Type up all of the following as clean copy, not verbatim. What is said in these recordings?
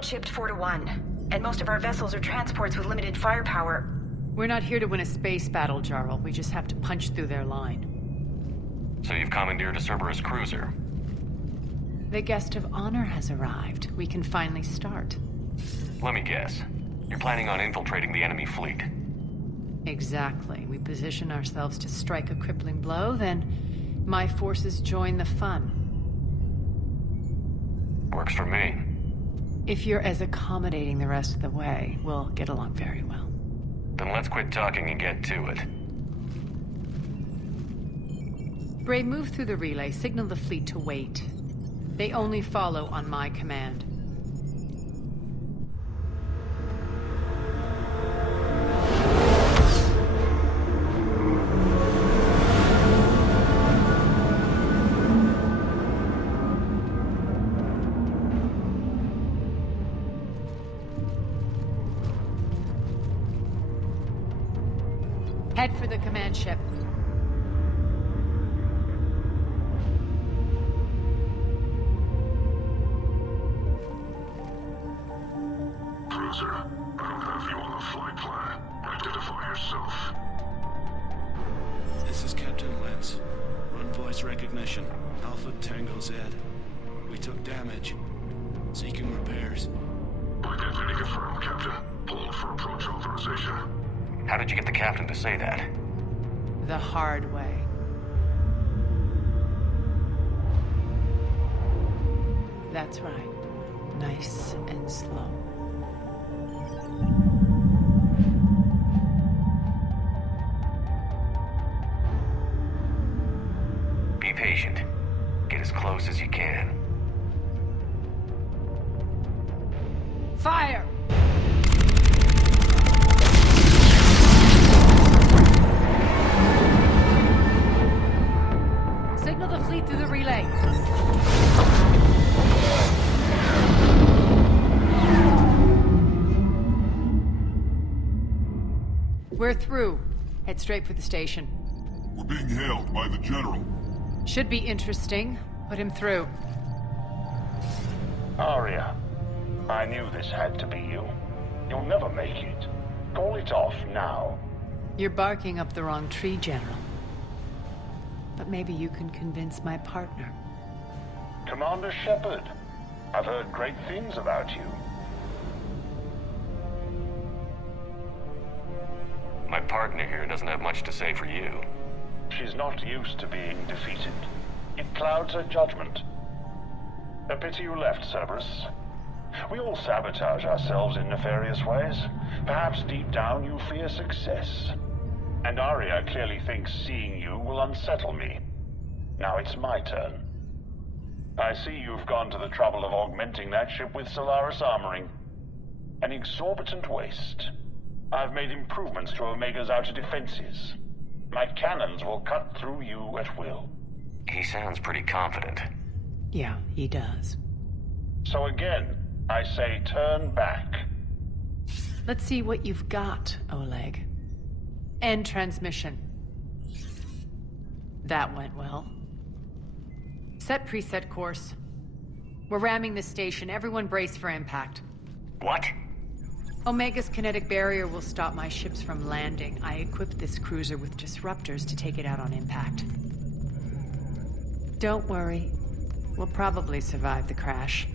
outshipped 4-1, and most of our vessels are transports with limited firepower. We're not here to win a space battle, Jarl. We just have to punch through their line. So you've commandeered a Cerberus cruiser? The guest of honor has arrived. We can finally start. Let me guess. You're planning on infiltrating the enemy fleet? Exactly. We position ourselves to strike a crippling blow, then my forces join the fun. Works for me. If you're as accommodating the rest of the way, we'll get along very well. Then let's quit talking and get to it. Bray, move through the relay. Signal the fleet to wait. They only follow on my command. Head for the command ship. Cruiser, I don't have you on the flight plan. Identify yourself. This is Captain Lentz. Run voice recognition. Alpha Tango Z. We took damage. Seeking repairs. Identity confirmed, Captain. Hold for approach authorization. How did you get the captain to say that? The hard way. That's right. Nice and slow. Be patient. Get as close as you can. Fire! Signal the fleet through the relay. We're through. Head straight for the station. We're being hailed by the General. Should be interesting. Put him through. Arya, I knew this had to be you. You'll never make it. Call it off now. You're barking up the wrong tree, General. But maybe you can convince my partner. Commander Shepard, I've heard great things about you. My partner here doesn't have much to say for you. She's not used to being defeated. It clouds her judgment. A pity you left, Cerberus. We all sabotage ourselves in nefarious ways. Perhaps deep down you fear success. And Arya clearly thinks seeing you will unsettle me. Now it's my turn. I see you've gone to the trouble of augmenting that ship with Solaris armoring. An exorbitant waste. I've made improvements to Omega's outer defenses. My cannons will cut through you at will. He sounds pretty confident. Yeah, he does. So again, I say turn back. Let's see what you've got, Oleg. End transmission. That went well. Set preset course. We're ramming the station. Everyone brace for impact. What? Omega's kinetic barrier will stop my ships from landing. I equipped this cruiser with disruptors to take it out on impact. Don't worry. We'll probably survive the crash.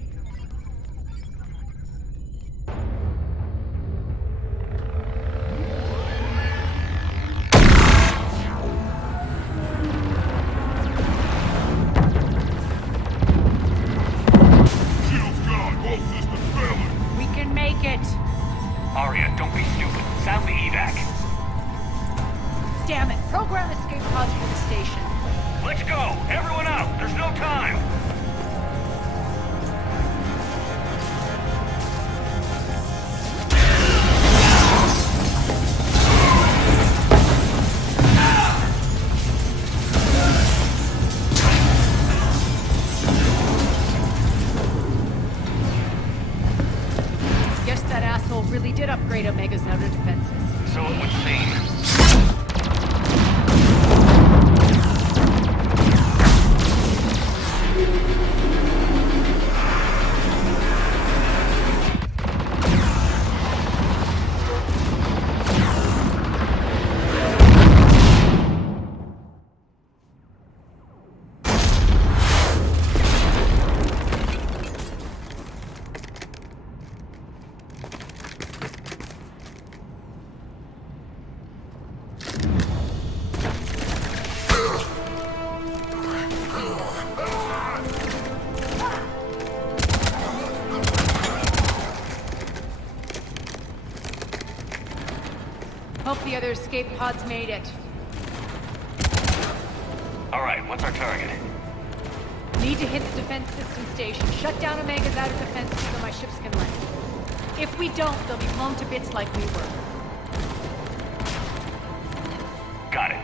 Shields gone. All systems failing. We can make it! Arya, don't be stupid. Sound the evac. Damn it! Program escape pods for the station. Let's go! Everyone out! There's no time! Guess that asshole really did upgrade Omega's outer defenses. So it would seem. hope the other escape pods made it. Alright, what's our target? Need to hit the defense system station. Shut down Omega's outer defenses so my ships can land. If we don't, they'll be blown to bits like we were. Got it.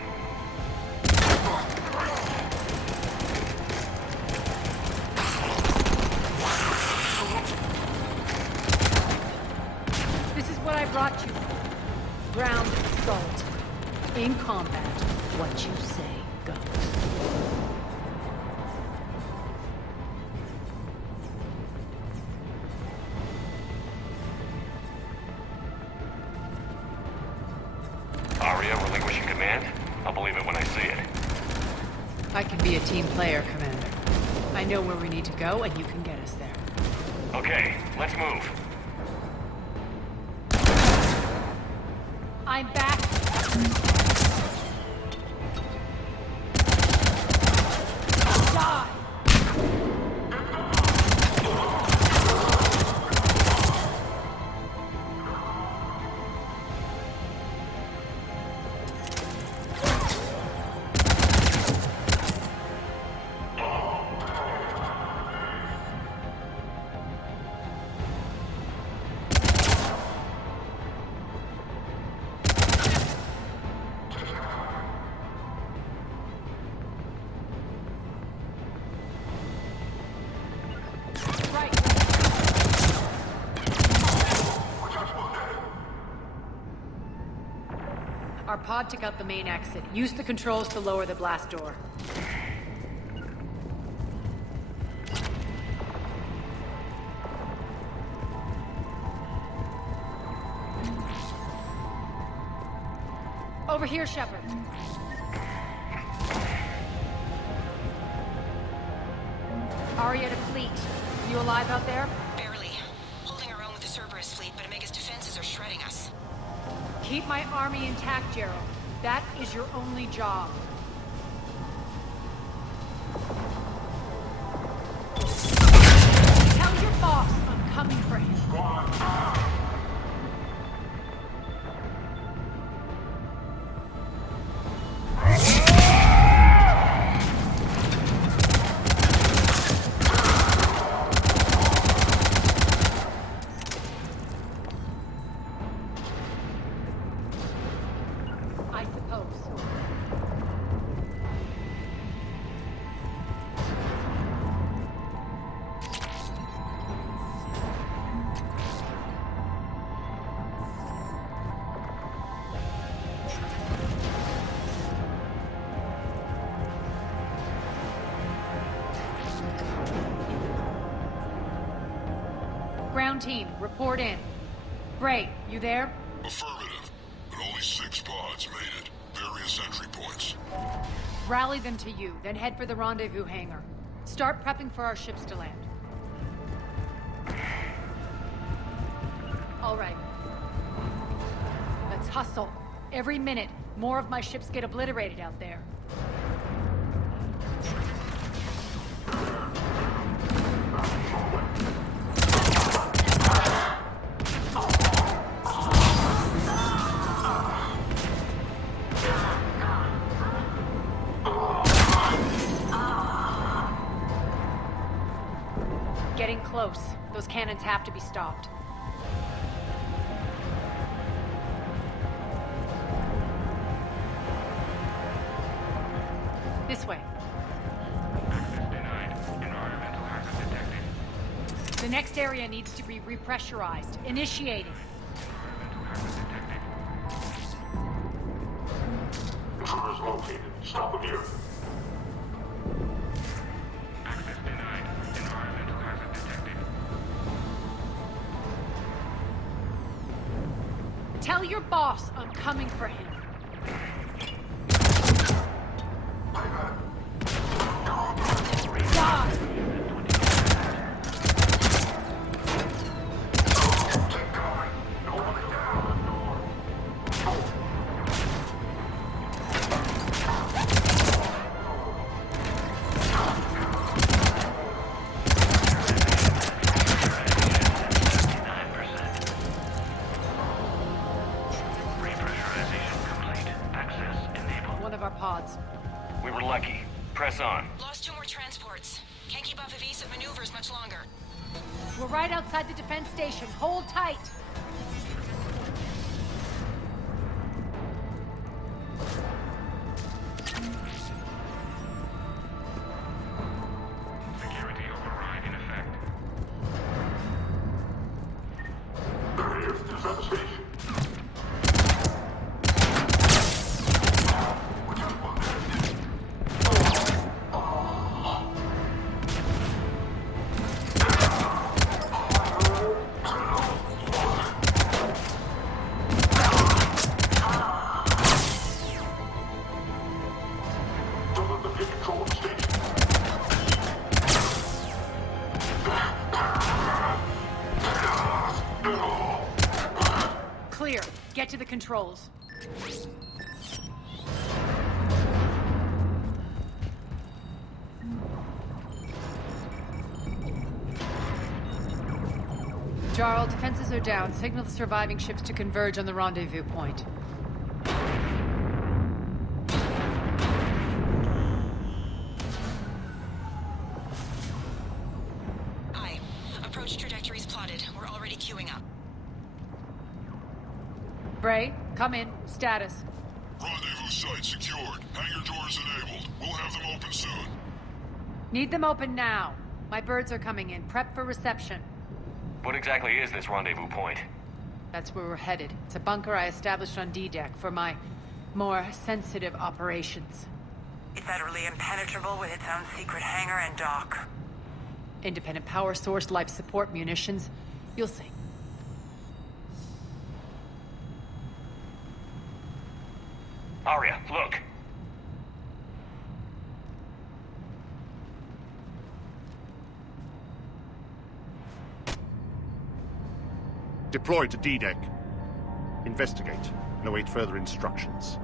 This is what I brought you. Ground assault. In combat, what you say goes. Aria relinquishing command? I'll believe it when I see it. I can be a team player, Commander. I know where we need to go, and you can get us there. Okay, let's move. I'm back. Die! Our pod took out the main exit. Use the controls to lower the blast door. Over here, Shepard. Aria to fleet. You alive out there? Barely. Holding our own with the Cerberus fleet, but Omega's defenses are shredding us. Keep my army intact, Gerald. That is your only job. Tell your boss I'm coming for him. I suppose. Ground team, report in. Gray, you there? Affirmative. But only 6 pods made it. Various entry points. Rally them to you, then head for the rendezvous hangar. Start prepping for our ships to land. All right. Let's hustle. Every minute, more of my ships get obliterated out there. Getting close. Those cannons have to be stopped. This way. The next area needs to be repressurized. Initiating. Intruders located. Stop them here. Tell your boss I'm coming for him. Die! Repressurization Press on. Lost 2 more transports. Can't keep up evasive maneuvers much longer. We're right outside the defense station. Hold tight. Security override in effect. Here's the defense station. Clear. Get to the controls. Jarl, defenses are down. Signal the surviving ships to converge on the rendezvous point. Aye. Approach trajectories plotted. We're already queuing up. Bray, come in. Status. Rendezvous site secured. Hangar doors enabled. We'll have them open soon. Need them open now. My birds are coming in. Prep for reception. What exactly is this rendezvous point? That's where we're headed. It's a bunker I established on D-Deck for my more sensitive operations. It's utterly impenetrable with its own secret hangar and dock. Independent power source, life support, munitions. You'll see. Arya, look! Deploy to D-Deck. Investigate and await further instructions.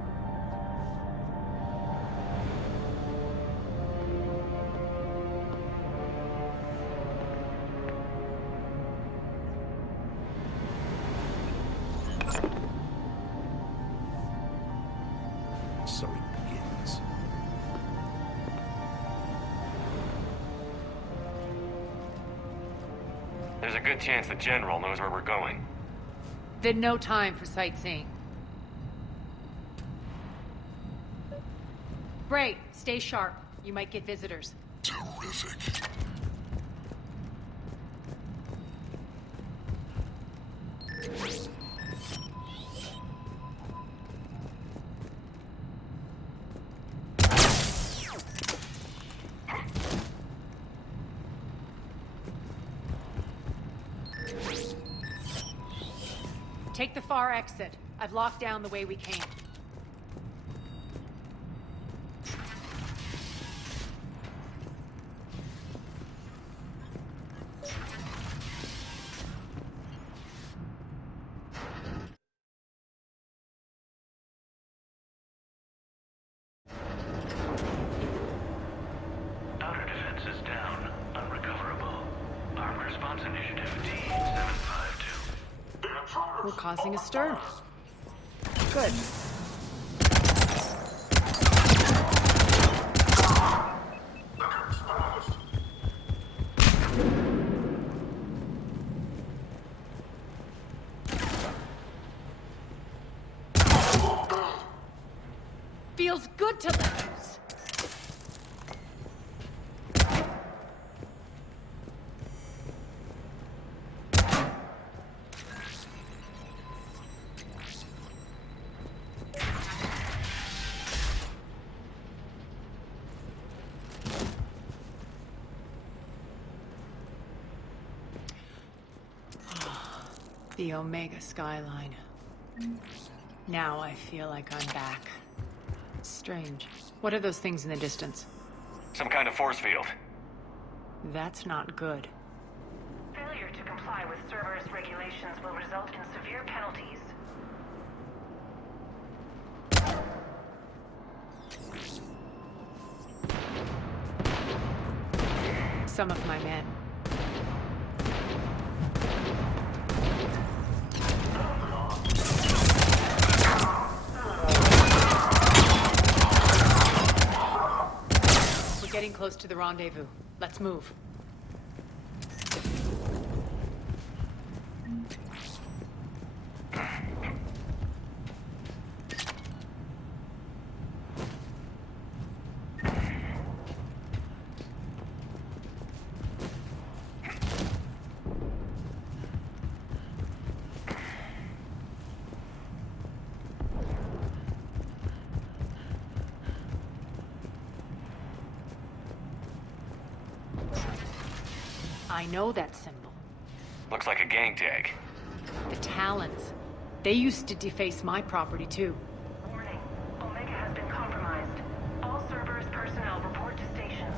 So it begins. There's a good chance the General knows where we're going. Then no time for sightseeing. Bray, stay sharp. You might get visitors. Terrific. Take the far exit. I've locked down the way we came. Outer defenses down. Unrecoverable. Armed Response Initiative D-752. We're causing a stir. Good. Feels good to lose. The Omega skyline. Now I feel like I'm back. Strange. What are those things in the distance? Some kind of force field. That's not good. Failure to comply with Cerberus regulations will result in severe penalties. Some of my men. getting close to the rendezvous. Let's move. I know that symbol. Looks like a gang tag. The Talons. They used to deface my property, too. Warning. Omega has been compromised. All Cerberus personnel report to stations.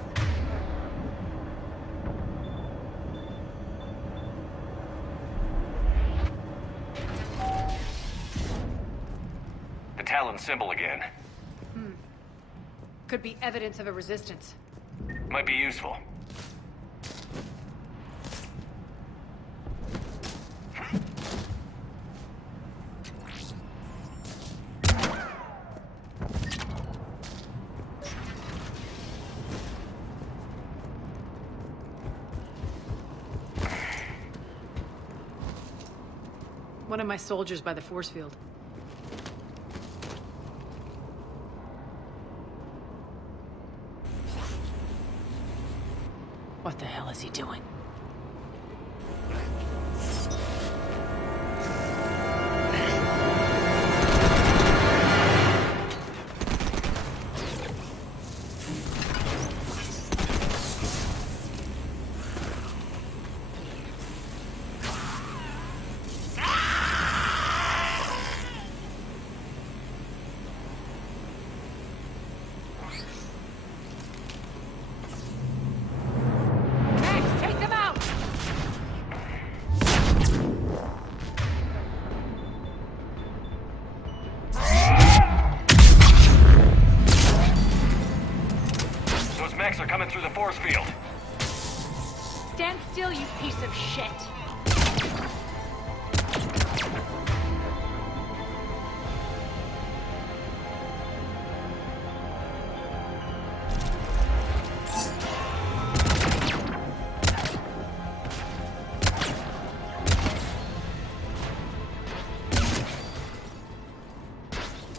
The Talon symbol again. Could be evidence of a resistance. Might be useful. One of my soldiers by the force field. What the hell is he doing? Are coming through the force field. Stand still, you piece of shit.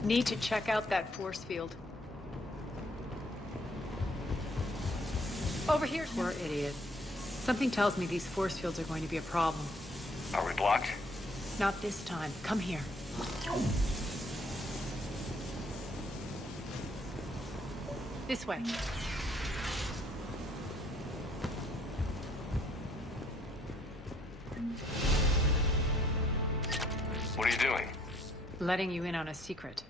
Need to check out that force field. Over here, poor idiot. Something tells me these force fields are going to be a problem. Are we blocked? Not this time. Come here. This way. What are you doing? Letting you in on a secret.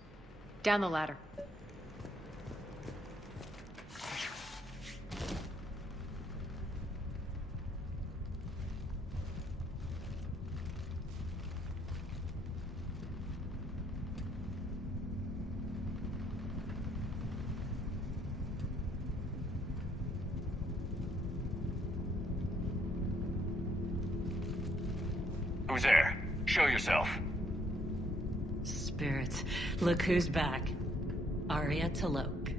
Down the ladder. Who's there? Show yourself. Spirits, look who's back. Arya Talok.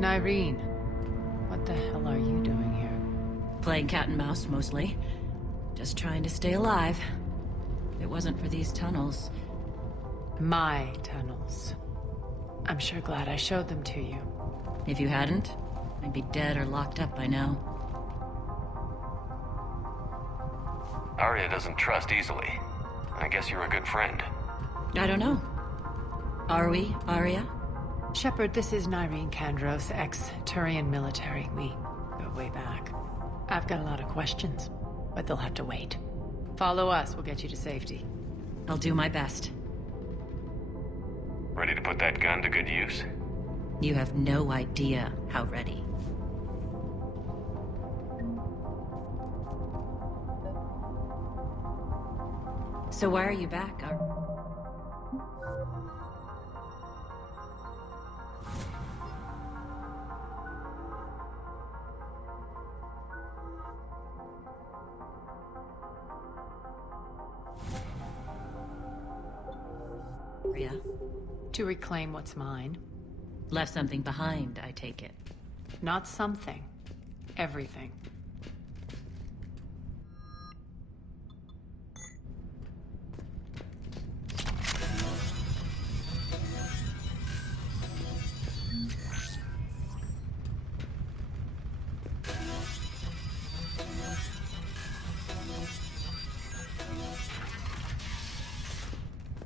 Nyreen, what the hell are you doing here? Playing cat and mouse, mostly. Just trying to stay alive. If it wasn't for these tunnels. My tunnels. I'm sure glad I showed them to you. If you hadn't, I'd be dead or locked up by now. Arya doesn't trust easily. I guess you're a good friend. I don't know. Are we, Arya? Shepard, this is Nyreen Kandros, ex-Turian military. We go way back. I've got a lot of questions, but they'll have to wait. Follow us, we'll get you to safety. I'll do my best. Ready to put that gun to good use? You have no idea how ready. So why are you back, Aria? To reclaim what's mine. Left something behind, I take it. Not something. Everything.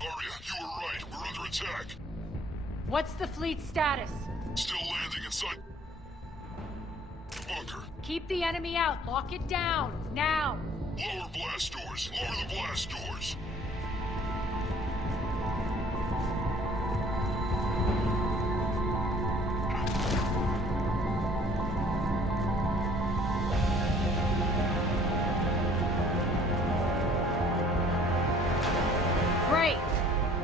Aria, you were right. We're under attack. What's the fleet's status? Still landing inside bunker. Keep the enemy out. Lock it down. Now. Lower blast doors. Lower the blast doors. Great.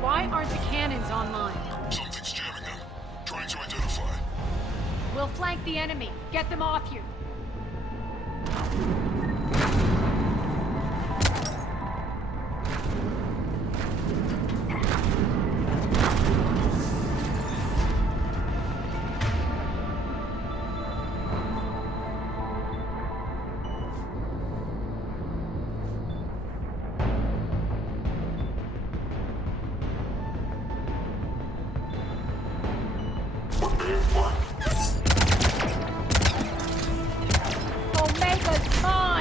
Why aren't the cannons online? Something's jamming them. Trying to identify. We'll flank the enemy. Get them off you. Omega's mine!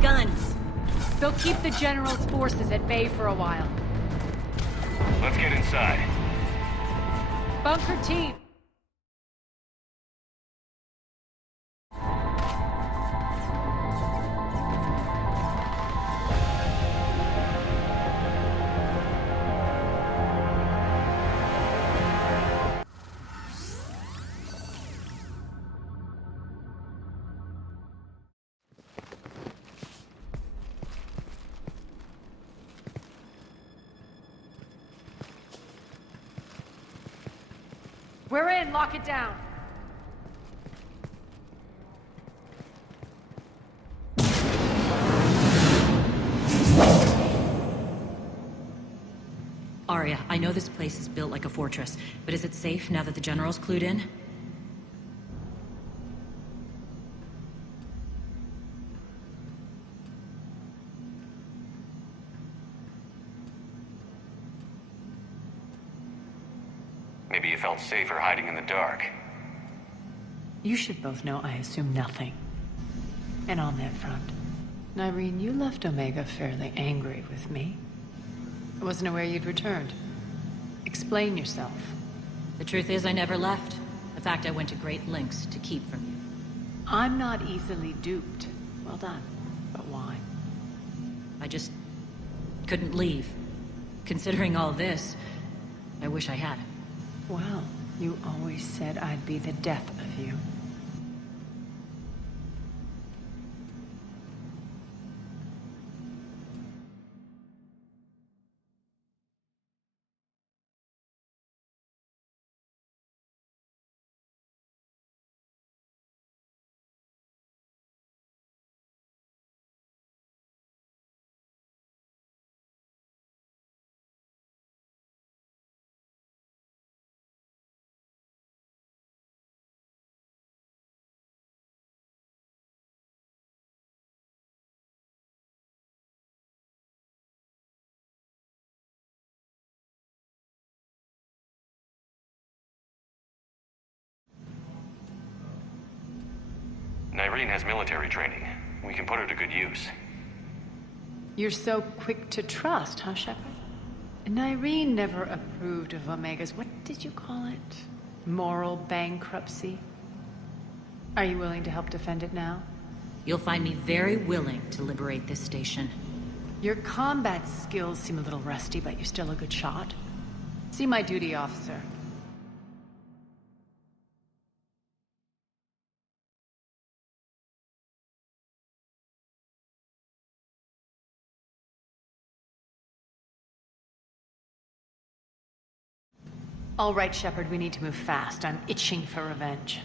guns. They'll keep the General's forces at bay for a while. Let's get inside. Bunker team! We're in! Lock it down! Arya, I know this place is built like a fortress, but is it safe now that the General's clued in? Maybe you felt safer hiding in the dark. You should both know I assume nothing. And on that front, Nyreen, you left Omega fairly angry with me. I wasn't aware you'd returned. Explain yourself. The truth is, I never left. In fact, I went to great lengths to keep from you. I'm not easily duped. Well done. But why? I just couldn't leave. Considering all this, I wish I had. Well, you always said I'd be the death of you. Nyreen has military training. We can put her to good use. You're so quick to trust, huh, Shepard? Nyreen never approved of Omega's, what did you call it? Moral bankruptcy? Are you willing to help defend it now? You'll find me very willing to liberate this station. Your combat skills seem a little rusty, but you're still a good shot. See my duty officer. All right, Shepard, we need to move fast. I'm itching for revenge.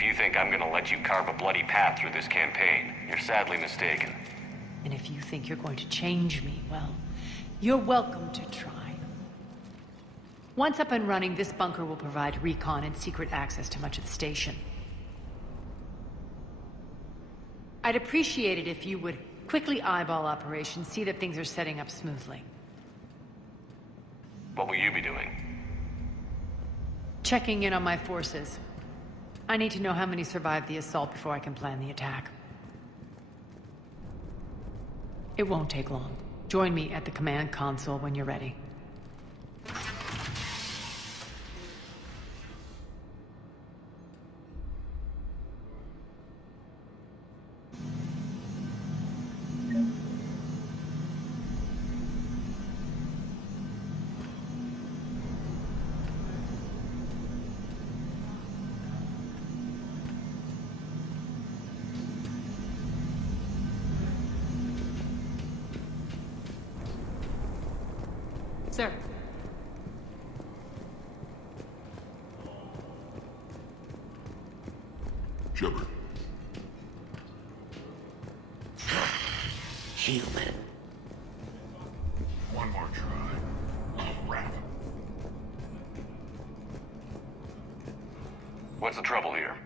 If you think I'm gonna let you carve a bloody path through this campaign, you're sadly mistaken. And if you think you're going to change me, well, you're welcome to try. Once up and running, this bunker will provide recon and secret access to much of the station. I'd appreciate it if you would quickly eyeball operations, see that things are setting up smoothly. What will you be doing? Checking in on my forces. I need to know how many survived the assault before I can plan the attack. It won't take long. Join me at the command console when you're ready. Sir. Shepard. Human. One more try. Crap. What's the trouble here?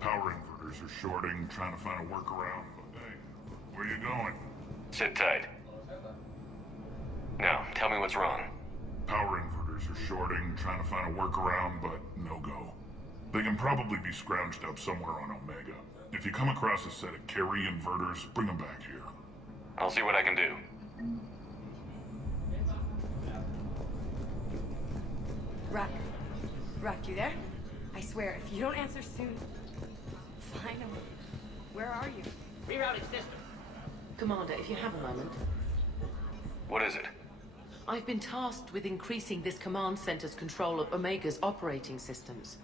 Power inverters are shorting, trying to find a workaround. But hey, where you going? Sit tight. Now, tell me what's wrong. Power inverters are shorting, trying to find a workaround, but no go. They can probably be scrounged up somewhere on Omega. If you come across a set of carry inverters, bring them back here. I'll see what I can do. Rock, you there? I swear, if you don't answer soon... Finally. Where are you? Rerouting system. Commander, if you have a moment. What is it? I've been tasked with increasing this command center's control of Omega's operating systems.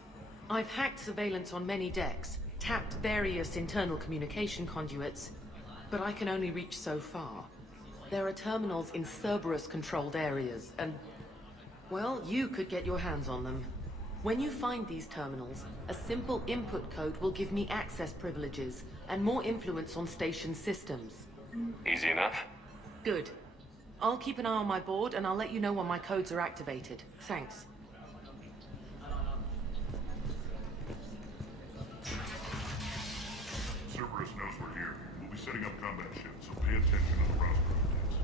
I've hacked surveillance on many decks, tapped various internal communication conduits, but I can only reach so far. There are terminals in Cerberus-controlled areas, and... well, you could get your hands on them. When you find these terminals, a simple input code will give me access privileges and more influence on station systems. Easy enough? Good. I'll keep an eye on my board, and I'll let you know when my codes are activated. Thanks. Cerberus knows we're here. We'll be setting up combat ships, so pay attention to the roster updates.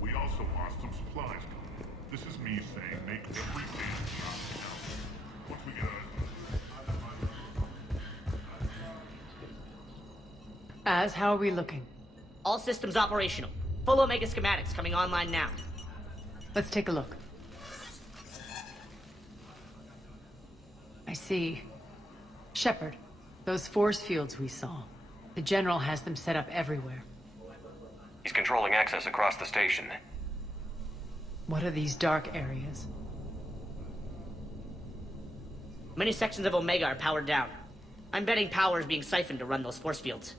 We also lost some supplies coming. This is me saying make every damn shot count. Once we get How are we looking? All systems operational. Full Omega schematics coming online now. Let's take a look. I see. Shepard, those force fields we saw. The General has them set up everywhere. He's controlling access across the station. What are these dark areas? Many sections of Omega are powered down. I'm betting power is being siphoned to run those force fields.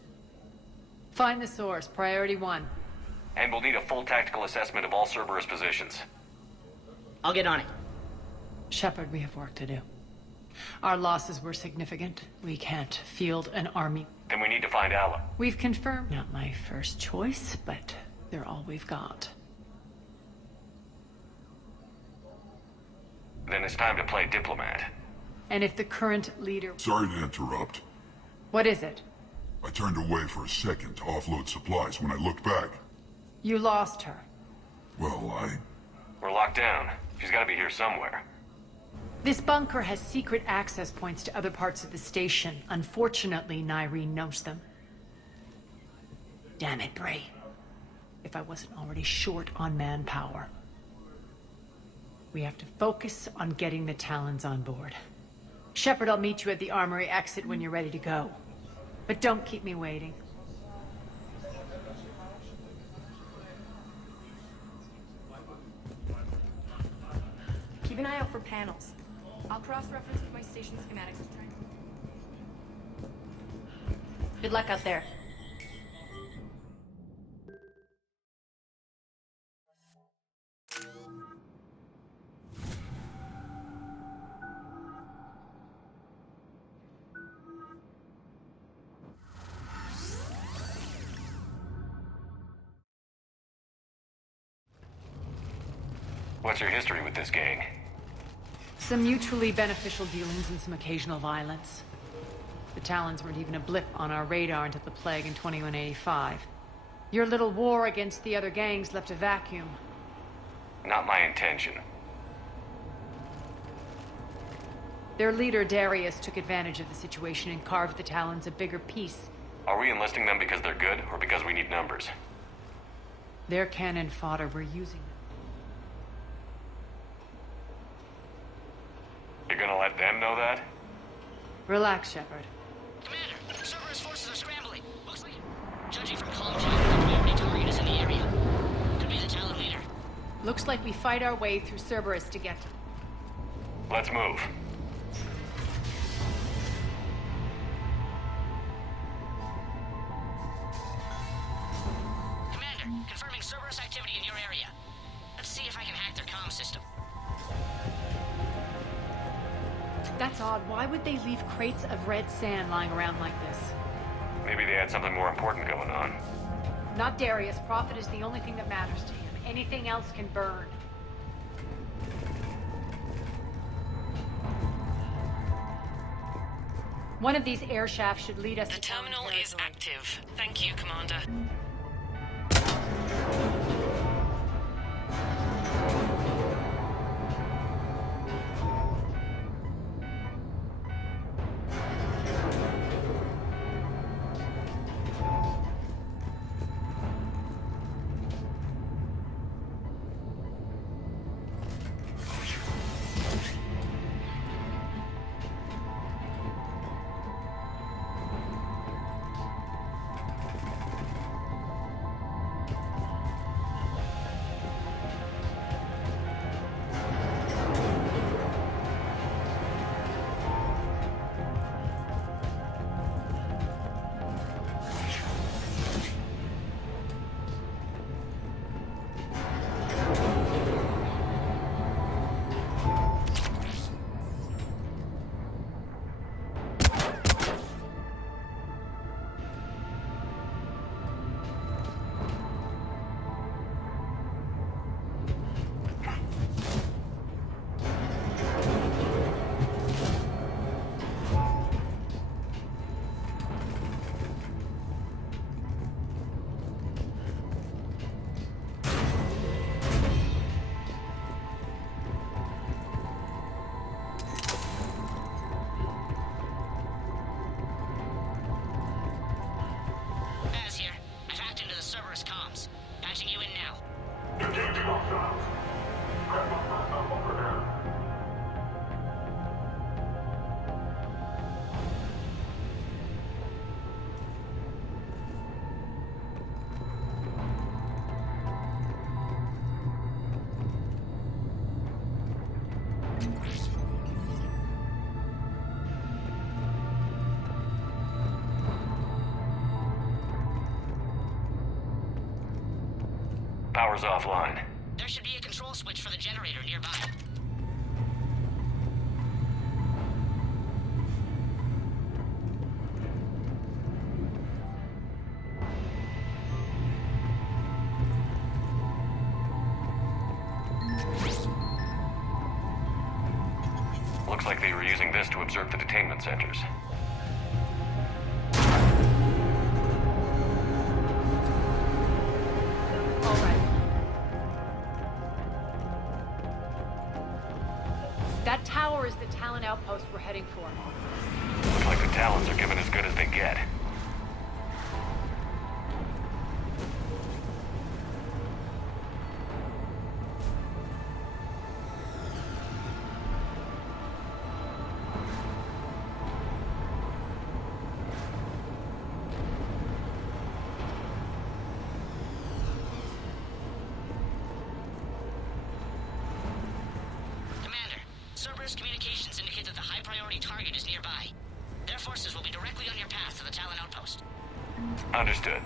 Find the source, priority 1. And we'll need a full tactical assessment of all Cerberus positions. I'll get on it. Shepard, we have work to do. Our losses were significant. We can't field an army. Then we need to find Ala. We've confirmed. Not my first choice, but they're all we've got. Then it's time to play diplomat. And if the current leader... Sorry to interrupt. What is it? I turned away for a second to offload supplies. When I looked back... You lost her. well, We're locked down. She's gotta be here somewhere. This bunker has secret access points to other parts of the station. Unfortunately, Nyreen knows them. Damn it, Bray. If I wasn't already short on manpower. We have to focus on getting the Talons on board. Shepard, I'll meet you at the armory exit when you're ready to go. But don't keep me waiting. Keep an eye out for panels. I'll cross-reference with my station schematics to try and... Good luck out there. What's your history with this gang? Some mutually beneficial dealings and some occasional violence. The Talons weren't even a blip on our radar until the plague in 2185. Your little war against the other gangs left a vacuum. Not my intention. Their leader, Darius, took advantage of the situation and carved the Talons a bigger piece. Are we enlisting them because they're good, or because we need numbers? Their cannon fodder, we're using them. You're gonna let them know that? Relax, Shepard. Commander, Cerberus forces are scrambling. Looks like, judging from call chatter, the priority target is in the area. Could be the Talon leader. Looks like we fight our way through Cerberus to get to them. Let's move. Commander, confirming Cerberus activity in your area. Let's see if I can hack their comm system. That's odd. Why would they leave crates of red sand lying around like this? Maybe they had something more important going on. Not Darius. Profit is the only thing that matters to him. Anything else can burn. One of these air shafts should lead us to... The terminal is active. Thank you, Commander. Power's offline. There should be a control switch for the generator nearby. Looks like they were using this to observe the detainment centers. That tower is the Talon outpost we're heading for. Looks like the Talons are giving as good as they get. Cerberus communications indicate that the high-priority target is nearby. Their forces will be directly on your path to the Talon outpost. Understood.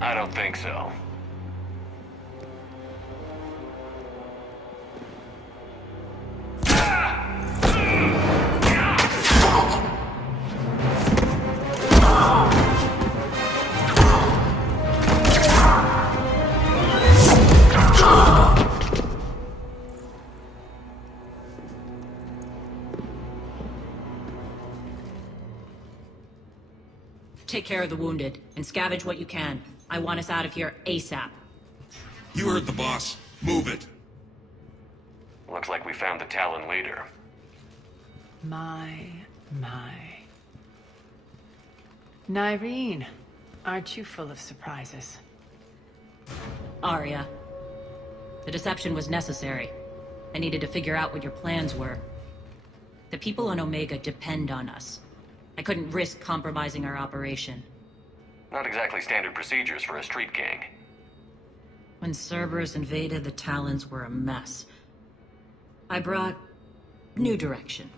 I don't think so. Take care of the wounded, and scavenge what you can. I want us out of here ASAP. You heard the boss. Move it. Looks like we found the Talon leader. My. Nyreen, aren't you full of surprises? Arya. The deception was necessary. I needed to figure out what your plans were. The people on Omega depend on us. I couldn't risk compromising our operation. Not exactly standard procedures for a street gang. When Cerberus invaded, the Talons were a mess. I brought new direction.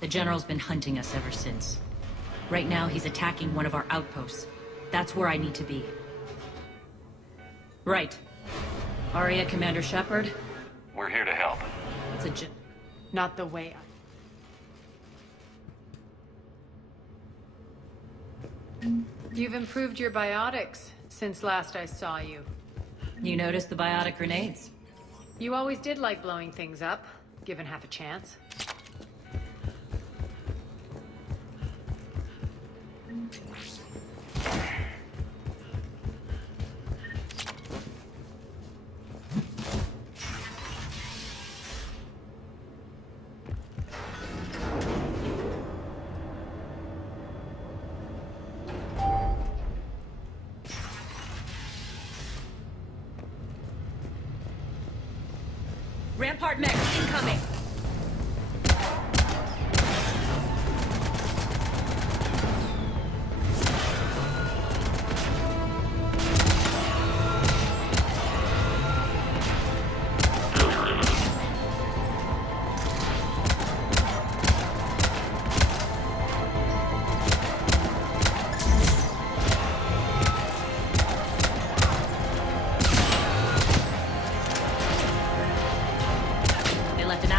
The General's been hunting us ever since. Right now, he's attacking one of our outposts. That's where I need to be. Right. Arya, Commander Shepard? We're here to help. It's a Not the way You've improved your biotics since last I saw you. You noticed the biotic grenades? You always did like blowing things up, given half a chance. Rampart mech incoming! They left an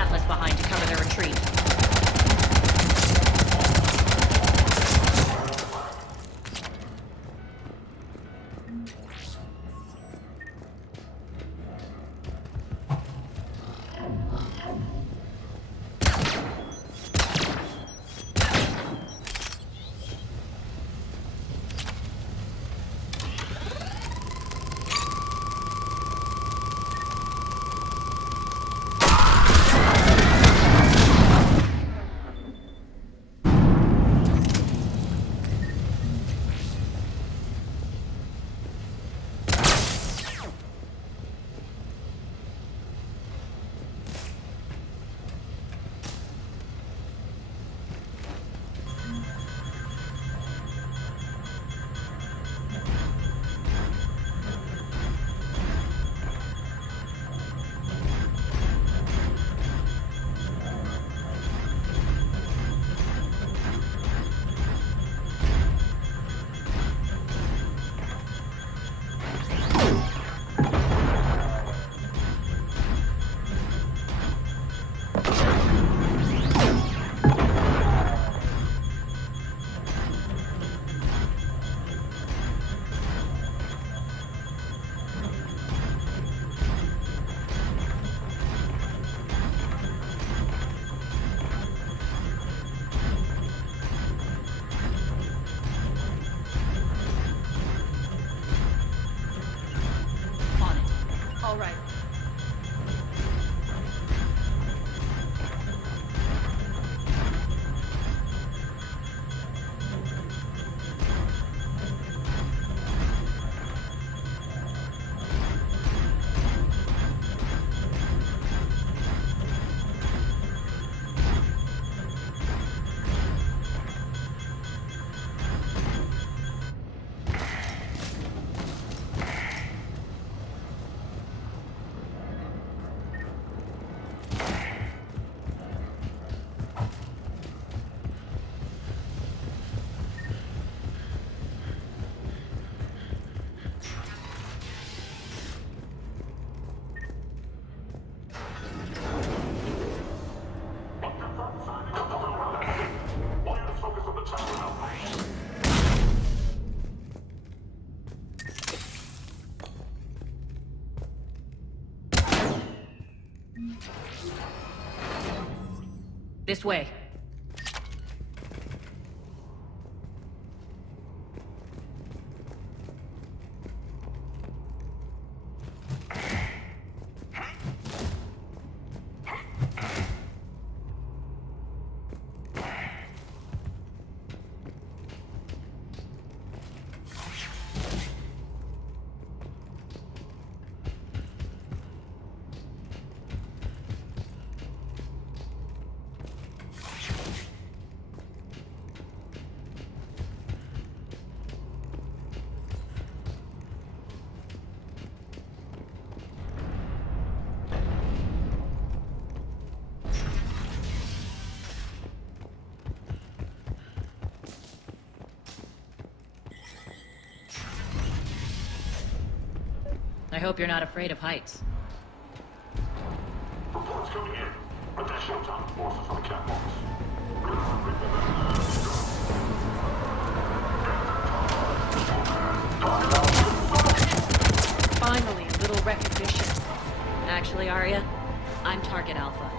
This way. I hope you're not afraid of heights. Reports coming in. Additional task forces on the catwalks. Finally, a little recognition. Actually, Arya, I'm Target Alpha.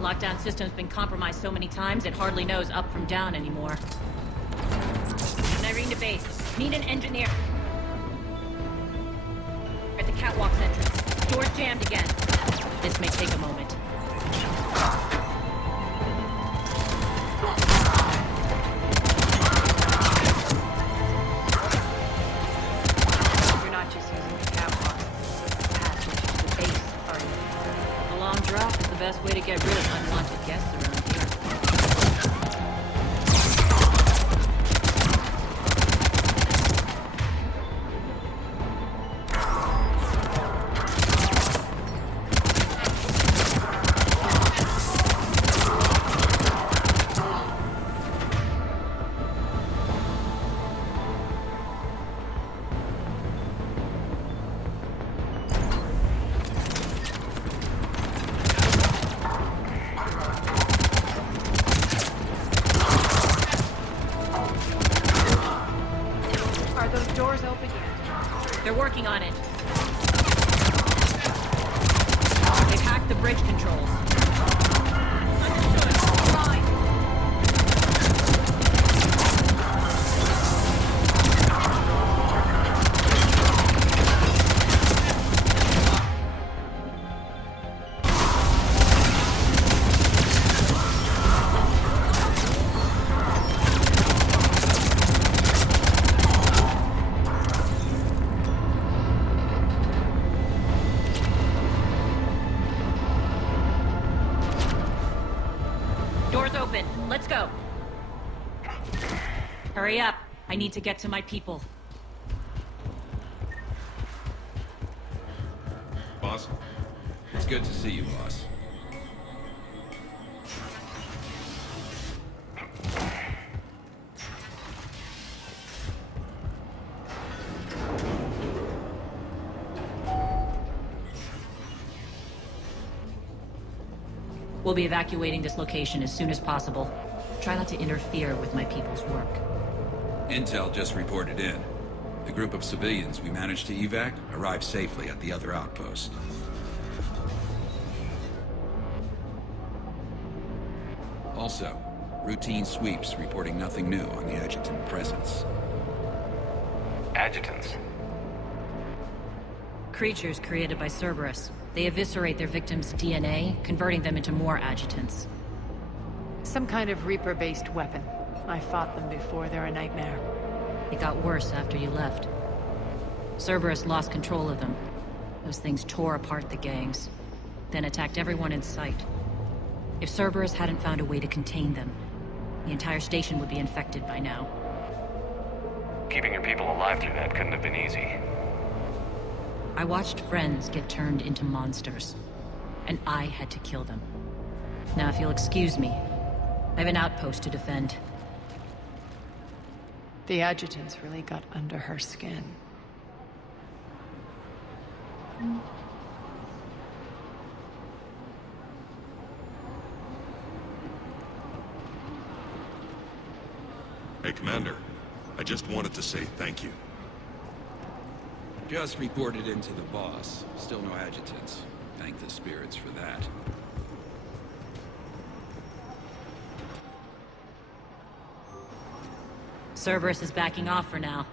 Lockdown system's been compromised so many times, it hardly knows up from down anymore. Irene to base. Need an engineer. At the catwalk's entrance. Door's jammed again. This may take a moment. You're not just using the catwalk passage to the base, are you? A long drop is the best way to get rid of unwanted guests around here. They're working on it. They've hacked the bridge controls. Understood. Fine. Doors open. Let's go. Hurry up. I need to get to my people. Boss? It's good to see you, boss. We'll be evacuating this location as soon as possible. Try not to interfere with my people's work. Intel just reported in. The group of civilians we managed to evac arrived safely at the other outpost. Also, routine sweeps reporting nothing new on the adjutant presence. Adjutants? Creatures created by Cerberus. They eviscerate their victims' DNA, converting them into more adjutants. Some kind of Reaper-based weapon. I fought them before, they're a nightmare. It got worse after you left. Cerberus lost control of them. Those things tore apart the gangs, then attacked everyone in sight. If Cerberus hadn't found a way to contain them, the entire station would be infected by now. Keeping your people alive through that couldn't have been easy. I watched friends get turned into monsters, and I had to kill them. Now, if you'll excuse me, I have an outpost to defend. The adjutants really got under her skin. Hey, Commander. I just wanted to say thank you. Just reported into the boss. Still no adjutants. Thank the spirits for that. Cerberus is backing off for now.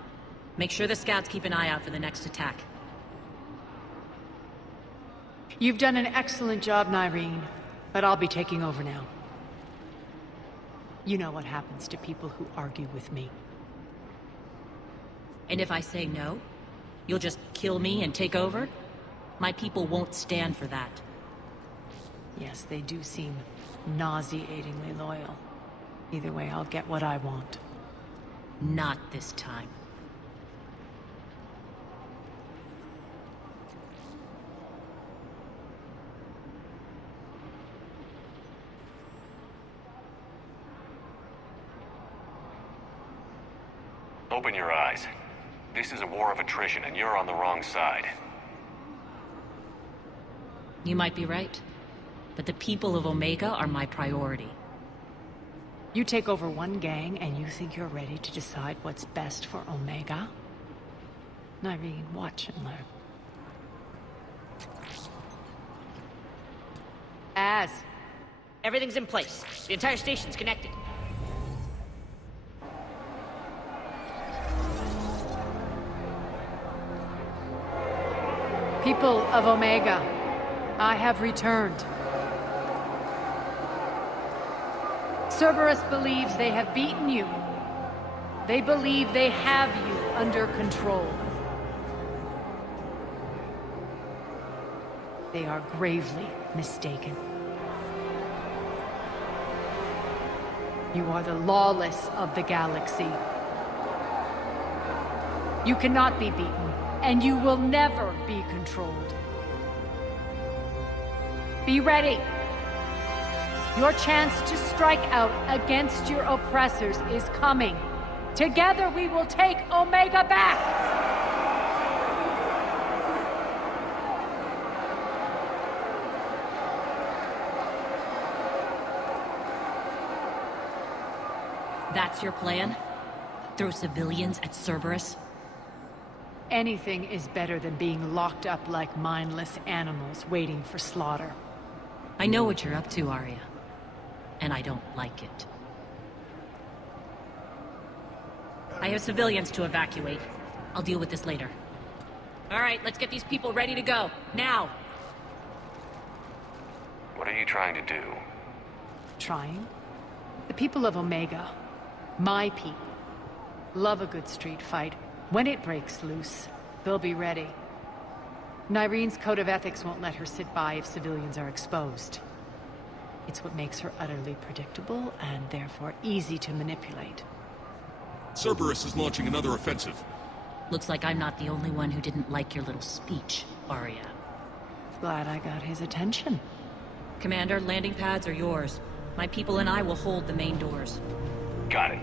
Make sure the scouts keep an eye out for the next attack. You've done an excellent job, Nyreen, but I'll be taking over now. You know what happens to people who argue with me. And if I say no, you'll just kill me and take over? My people won't stand for that. Yes, they do seem nauseatingly loyal. Either way, I'll get what I want. Not this time. Open your eyes. This is a war of attrition, and you're on the wrong side. You might be right, but the people of Omega are my priority. You take over one gang, and you think you're ready to decide what's best for Omega? Nyreen, watch and learn. Everything's in place. The entire station's connected. People of Omega, I have returned. Cerberus believes they have beaten you. They believe they have you under control. They are gravely mistaken. You are the lawless of the galaxy. You cannot be beaten, and you will never be controlled. Be ready. Your chance to strike out against your oppressors is coming. Together we will take Omega back! That's your plan? Throw civilians at Cerberus? Anything is better than being locked up like mindless animals waiting for slaughter. I know what you're up to, Arya. And I don't like it. I have civilians to evacuate. I'll deal with this later. All right, let's get these people ready to go. Now! What are you trying to do? Trying? The people of Omega, my people, love a good street fight. When it breaks loose, they'll be ready. Nyreen's code of ethics won't let her sit by if civilians are exposed. It's what makes her utterly predictable and therefore easy to manipulate. Cerberus is launching another offensive. Looks like I'm not the only one who didn't like your little speech, Arya. Glad I got his attention. Commander, landing pads are yours. My people and I will hold the main doors. Got it.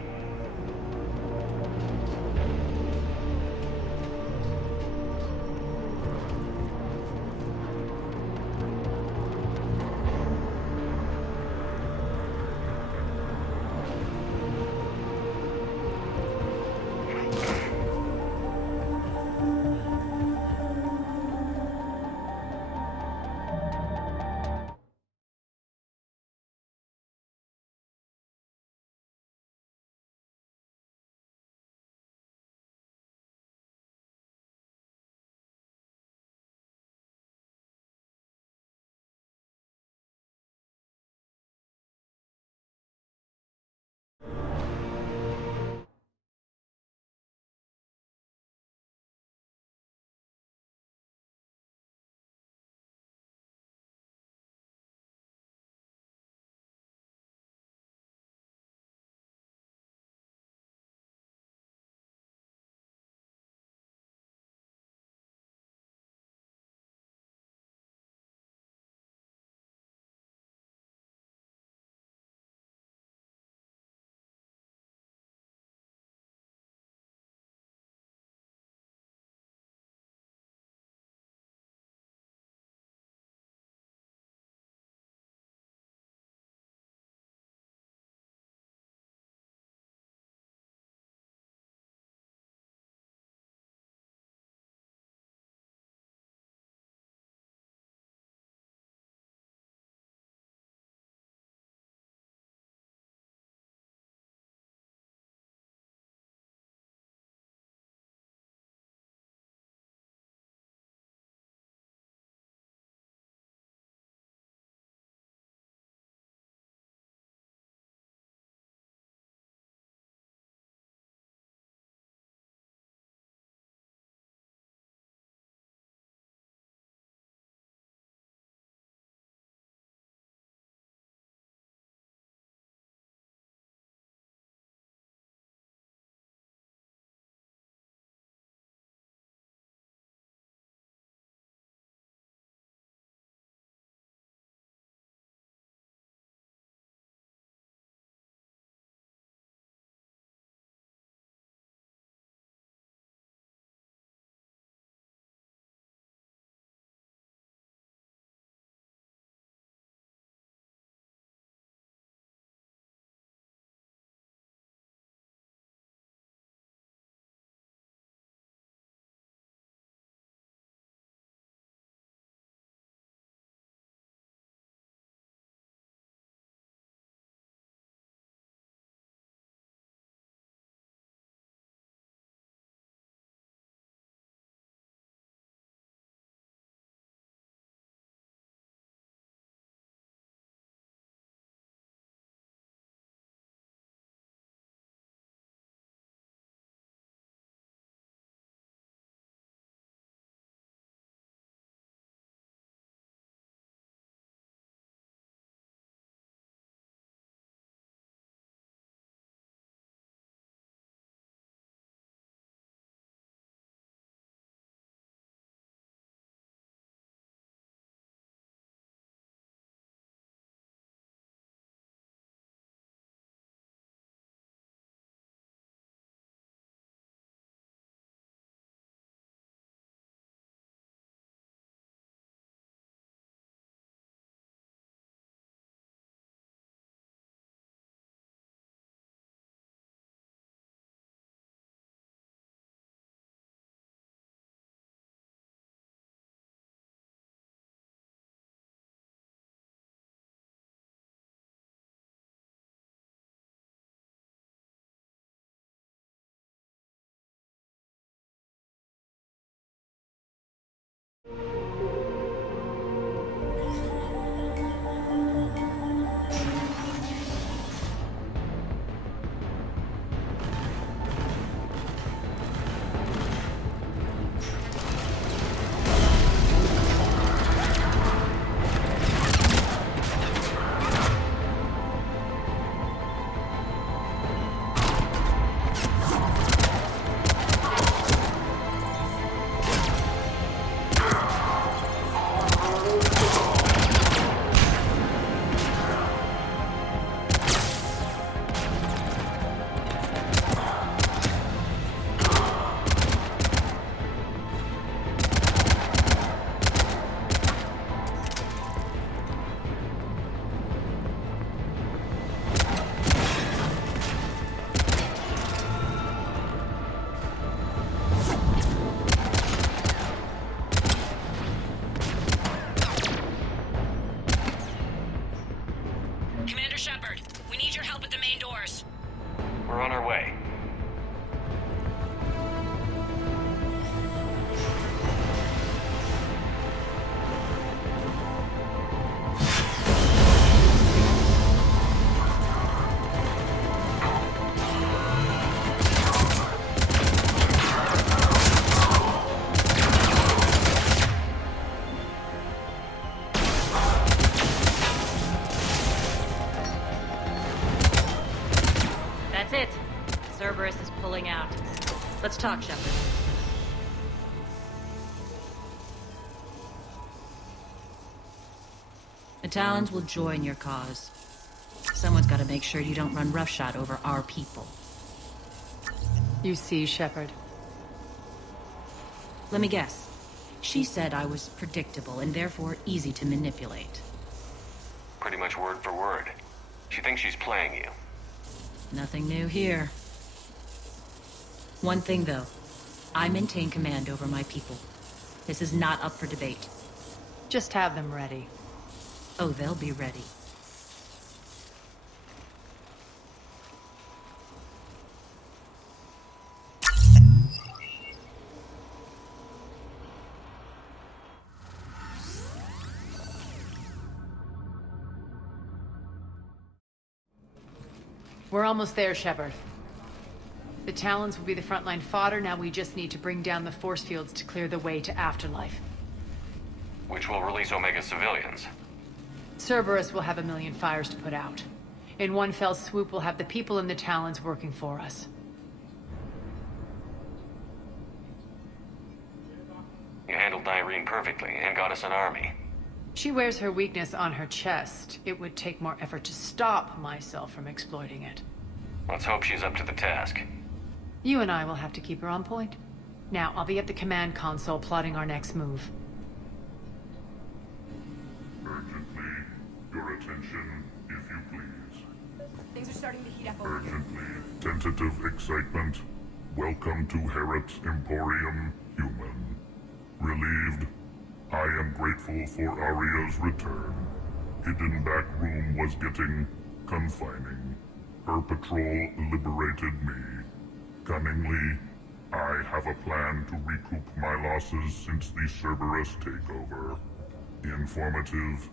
Pulling out. Let's talk, Shepard. The Talons will join your cause. Someone's got to make sure you don't run roughshod over our people. You see, Shepard. Let me guess. She said I was predictable and therefore easy to manipulate. Pretty much word for word. She thinks she's playing you. Nothing new here. One thing, though. I maintain command over my people. This is not up for debate. Just have them ready. Oh, they'll be ready. We're almost there, Shepard. The Talons will be the frontline fodder. Now we just need to bring down the force fields to clear the way to Afterlife. Which will release Omega's civilians. Cerberus will have a million fires to put out. In one fell swoop, we'll have the people in the Talons working for us. You handled Irene perfectly and got us an army. She wears her weakness on her chest. It would take more effort to stop myself from exploiting it. Let's hope she's up to the task. You and I will have to keep her on point. Now, I'll be at the command console plotting our next move. Urgently, your attention, if you please. Things are starting to heat up over here. Urgently, tentative excitement. Welcome to Herod's Emporium, human. Relieved, I am grateful for Aria's return. Hidden back room was getting confining. Her patrol liberated me. Cunningly, I have a plan to recoup my losses since the Cerberus takeover. Informative,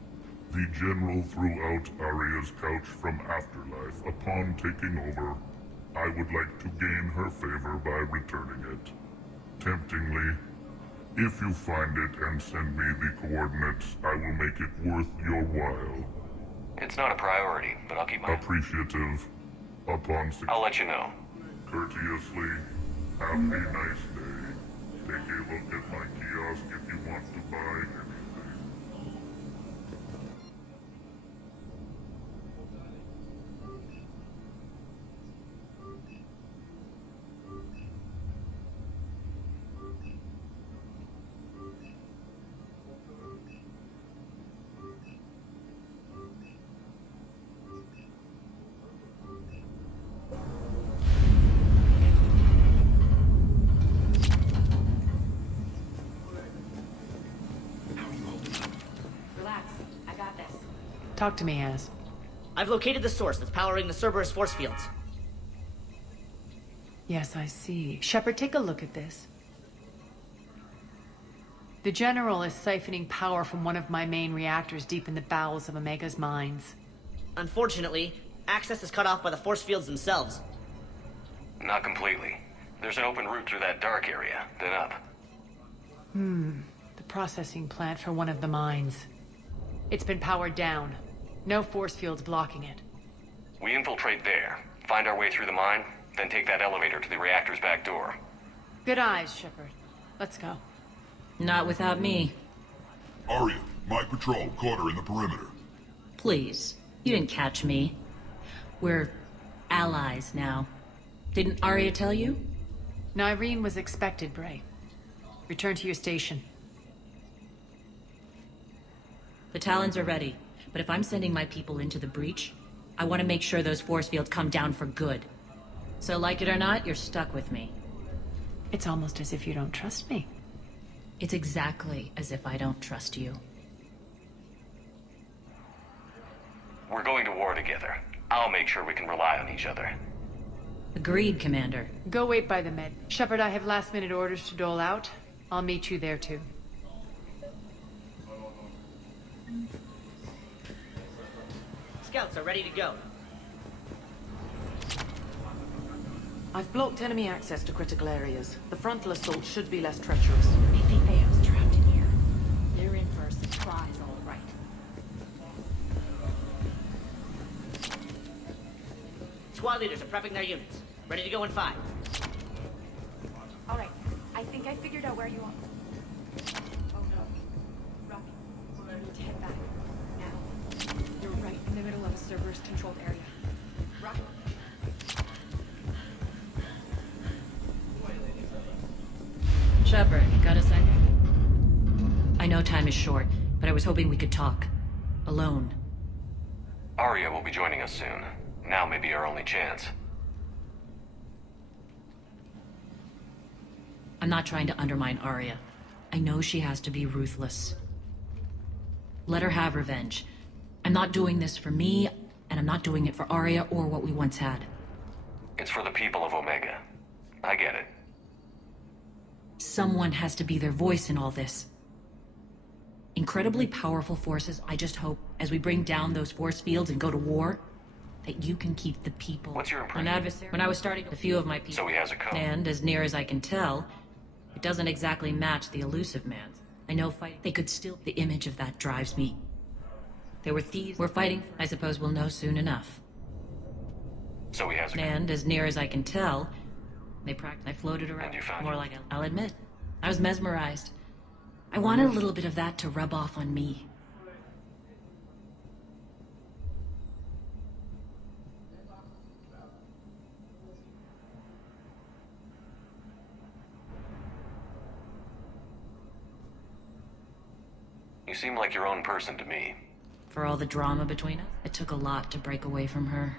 the General threw out Aria's couch from Afterlife upon taking over. I would like to gain her favor by returning it. Temptingly, if you find it and send me the coordinates, I will make it worth your while. It's not a priority, but I'll keep my... Appreciative. Upon success. I'll let you know. Courteously, have a nice day. Take a look at my kiosk if you want to buy anything. Talk to me, Az. I've located the source that's powering the Cerberus force fields. Yes, I see. Shepard, take a look at this. The General is siphoning power from one of my main reactors deep in the bowels of Omega's mines. Unfortunately, access is cut off by the force fields themselves. Not completely. There's an open route through that dark area, then up. The processing plant for one of the mines. It's been powered down. No force fields blocking it. We infiltrate there, find our way through the mine, then take that elevator to the reactor's back door. Good eyes, Shepard. Let's go. Not without me. Aria, my patrol caught her in the perimeter. Please. You didn't catch me. We're allies now. Didn't Aria tell you? Irene was expected, Bray. Return to your station. The Talons are ready, but if I'm sending my people into the breach, I want to make sure those force fields come down for good. So like it or not, you're stuck with me. It's almost as if you don't trust me. It's exactly as if I don't trust you. We're going to war together. I'll make sure we can rely on each other. Agreed, Commander. Go wait by the med. Shepard, I have last-minute orders to dole out. I'll meet you there, too. Scouts are ready to go. I've blocked enemy access to critical areas. The frontal assault should be less treacherous. They think they have us trapped in here. They're in for a surprise, all right. Squad leaders are prepping their units. Ready to go in 5. I think I figured out where you are. Oh no. Rocky, you need to head back. Now. You're right in the middle of a Cerberus-controlled area. Rocky. Shepard, got a second? I know time is short, but I was hoping we could talk. Alone. Arya will be joining us soon. Now may be our only chance. I'm not trying to undermine Arya. I know she has to be ruthless. Let her have revenge. I'm not doing this for me, and I'm not doing it for Arya or what we once had. It's for the people of Omega. I get it. Someone has to be their voice in all this. Incredibly powerful forces. I just hope, as we bring down those force fields and go to war, that you can keep the people. What's your impression? An adversary. When I was starting, a few of my people. So he has a code. And as near as I can tell, it doesn't exactly match the elusive man's. I know fighting. They could still. The image of that drives me. There were thieves. We're fighting. I suppose we'll know soon enough. So he has a code. And as near as I can tell, they practiced. I floated around. And you found more it? like I'll admit, I was mesmerized. I wanted a little bit of that to rub off on me. You seem like your own person to me. For all the drama between us, it took a lot to break away from her.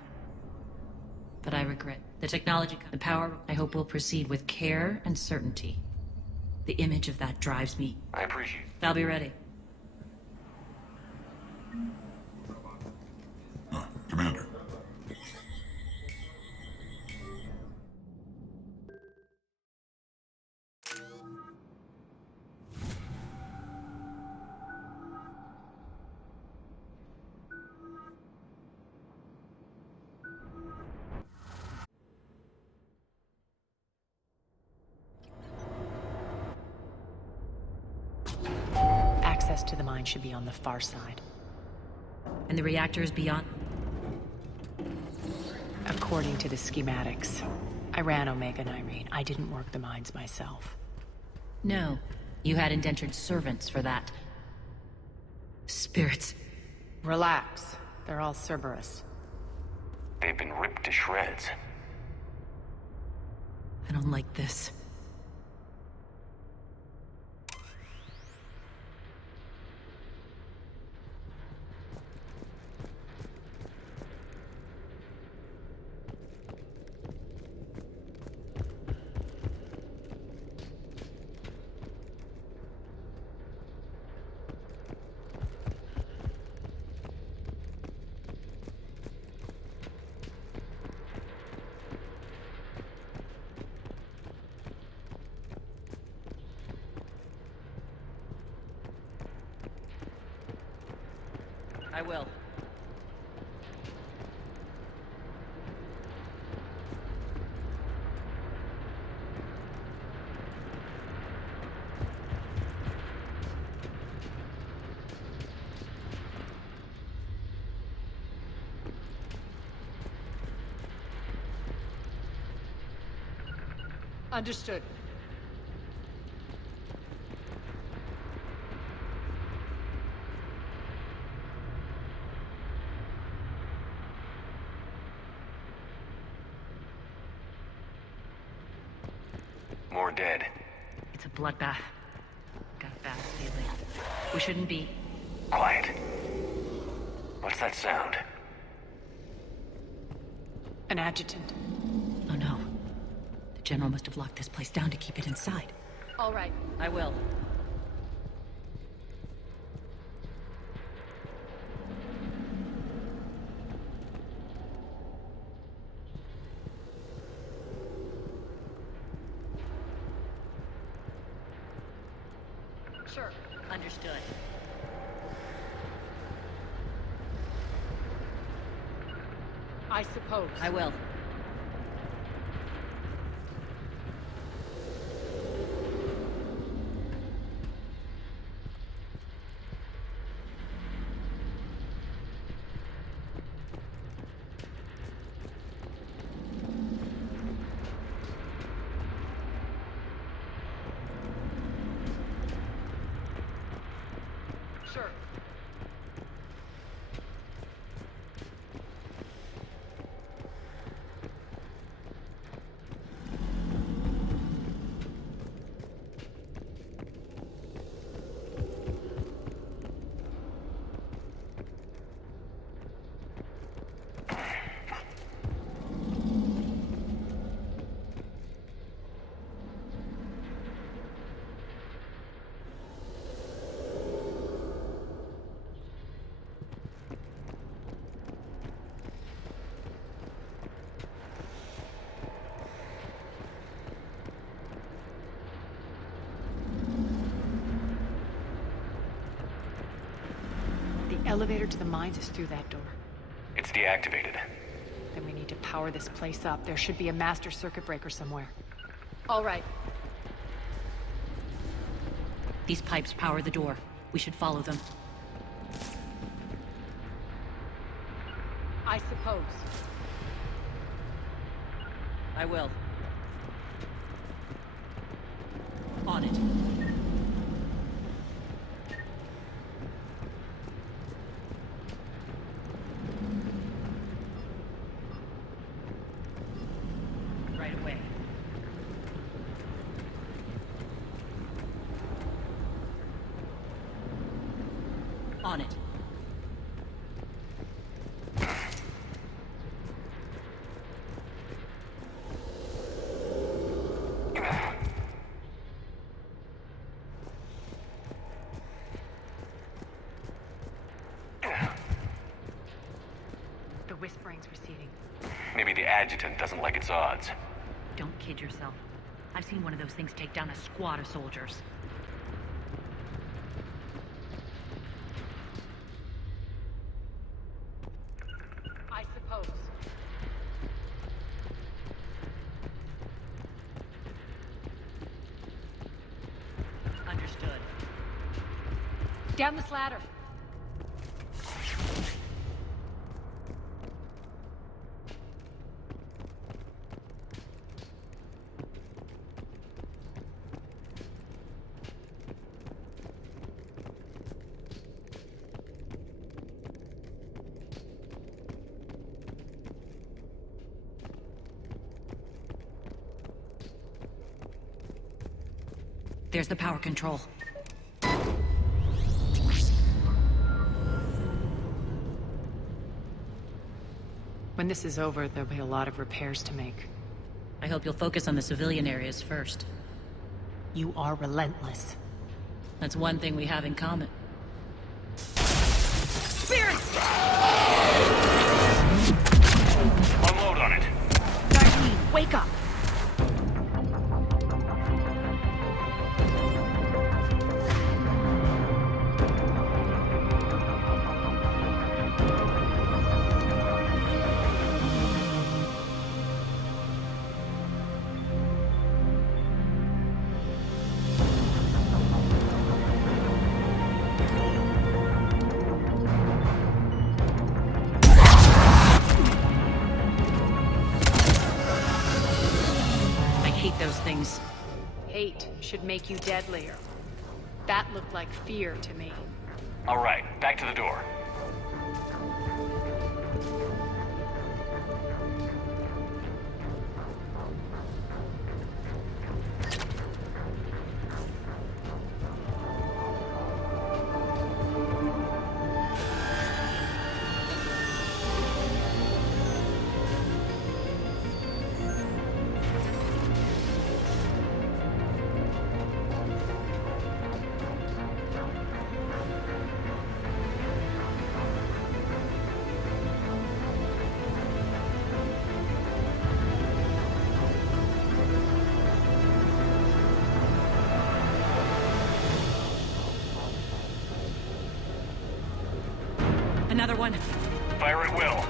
But I regret. The technology, the power, I hope will proceed with care and certainty. The image of that drives me. I appreciate it. I'll be ready. Commander. Access to the mine should be on the far side. And the reactor is beyond? According to the schematics. I ran Omega and Irene. I didn't work the mines myself. No. You had indentured servants for that. Spirits. Relax. They're all Cerberus. They've been ripped to shreds. I don't like this. I will. Understood. More dead. It's a bloodbath. Got a bad feeling. We shouldn't be... Quiet. What's that sound? An adjutant. Oh no. The General must have locked this place down to keep it inside. All right. I will. Sure. Understood. I suppose. I will. Elevator to the mines is through that door. It's deactivated. Then we need to power this place up. There should be a master circuit breaker somewhere. All right. These pipes power the door. We should follow them. I suppose. I will. On it. Right away. On it. The whispering's receding. Maybe the adjutant doesn't like its odds. Don't kid yourself. I've seen one of those things take down a squad of soldiers. I suppose. Understood. Down this ladder. There's the power control. When this is over, there'll be a lot of repairs to make. I hope you'll focus on the civilian areas first. You are relentless. That's one thing we have in common. Spirits! Unload on it. Darlene, wake up! Those things. Hate should make you deadlier. That looked like fear to me. All right, back to the door. Another one. Fire at will.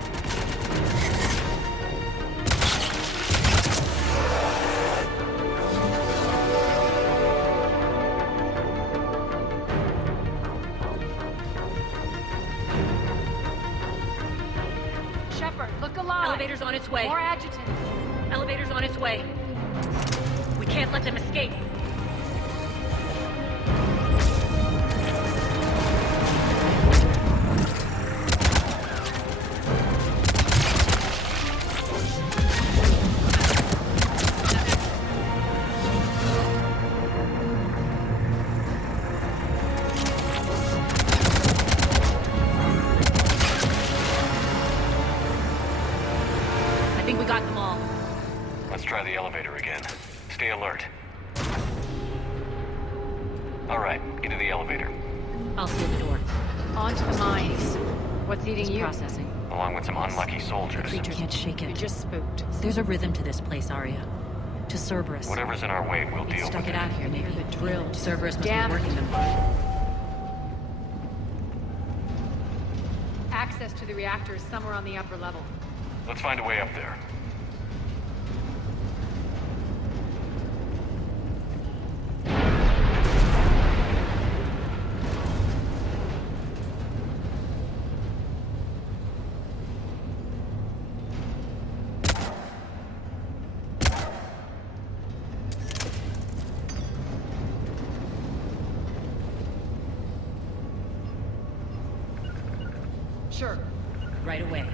Shepard, look alive! Elevator's on its way. More adjutants. Elevator's on its way. We can't let them escape. Try the elevator again. Stay alert. All right, into the elevator. I'll seal the door. On to the mines. What's eating you? Processing. Along with some unlucky soldiers. The creature can't shake it. You're just spooked. There's a rhythm to this place, Arya. To Cerberus. Whatever's in our way, we'll deal with it. Stuck it out here, maybe. The drill. Cerberus must Damn be working them. to the reactor is somewhere on the upper level. Let's find a way up there. Sure. Right away.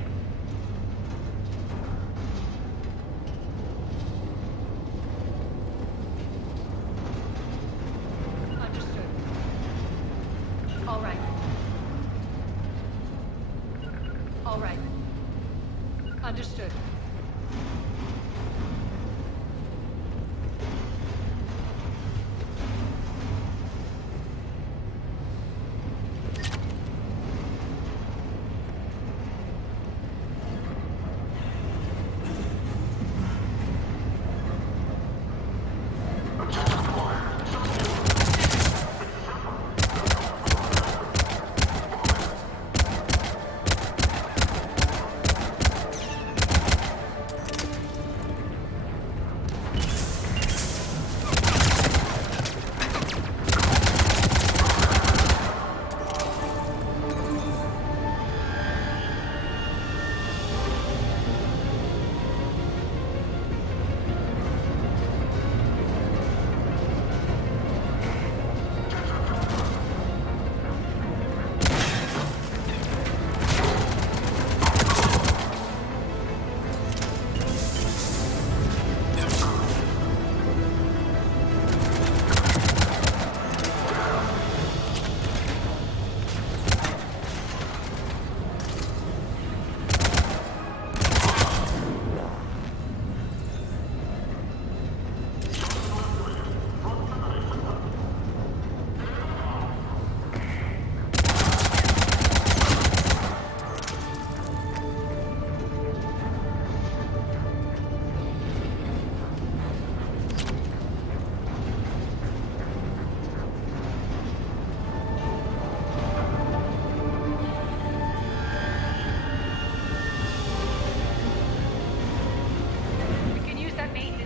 Understood. All right. All right. Understood.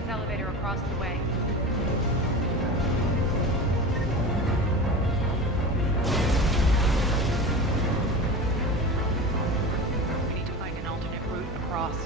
Elevator across the way. We need to find an alternate route across.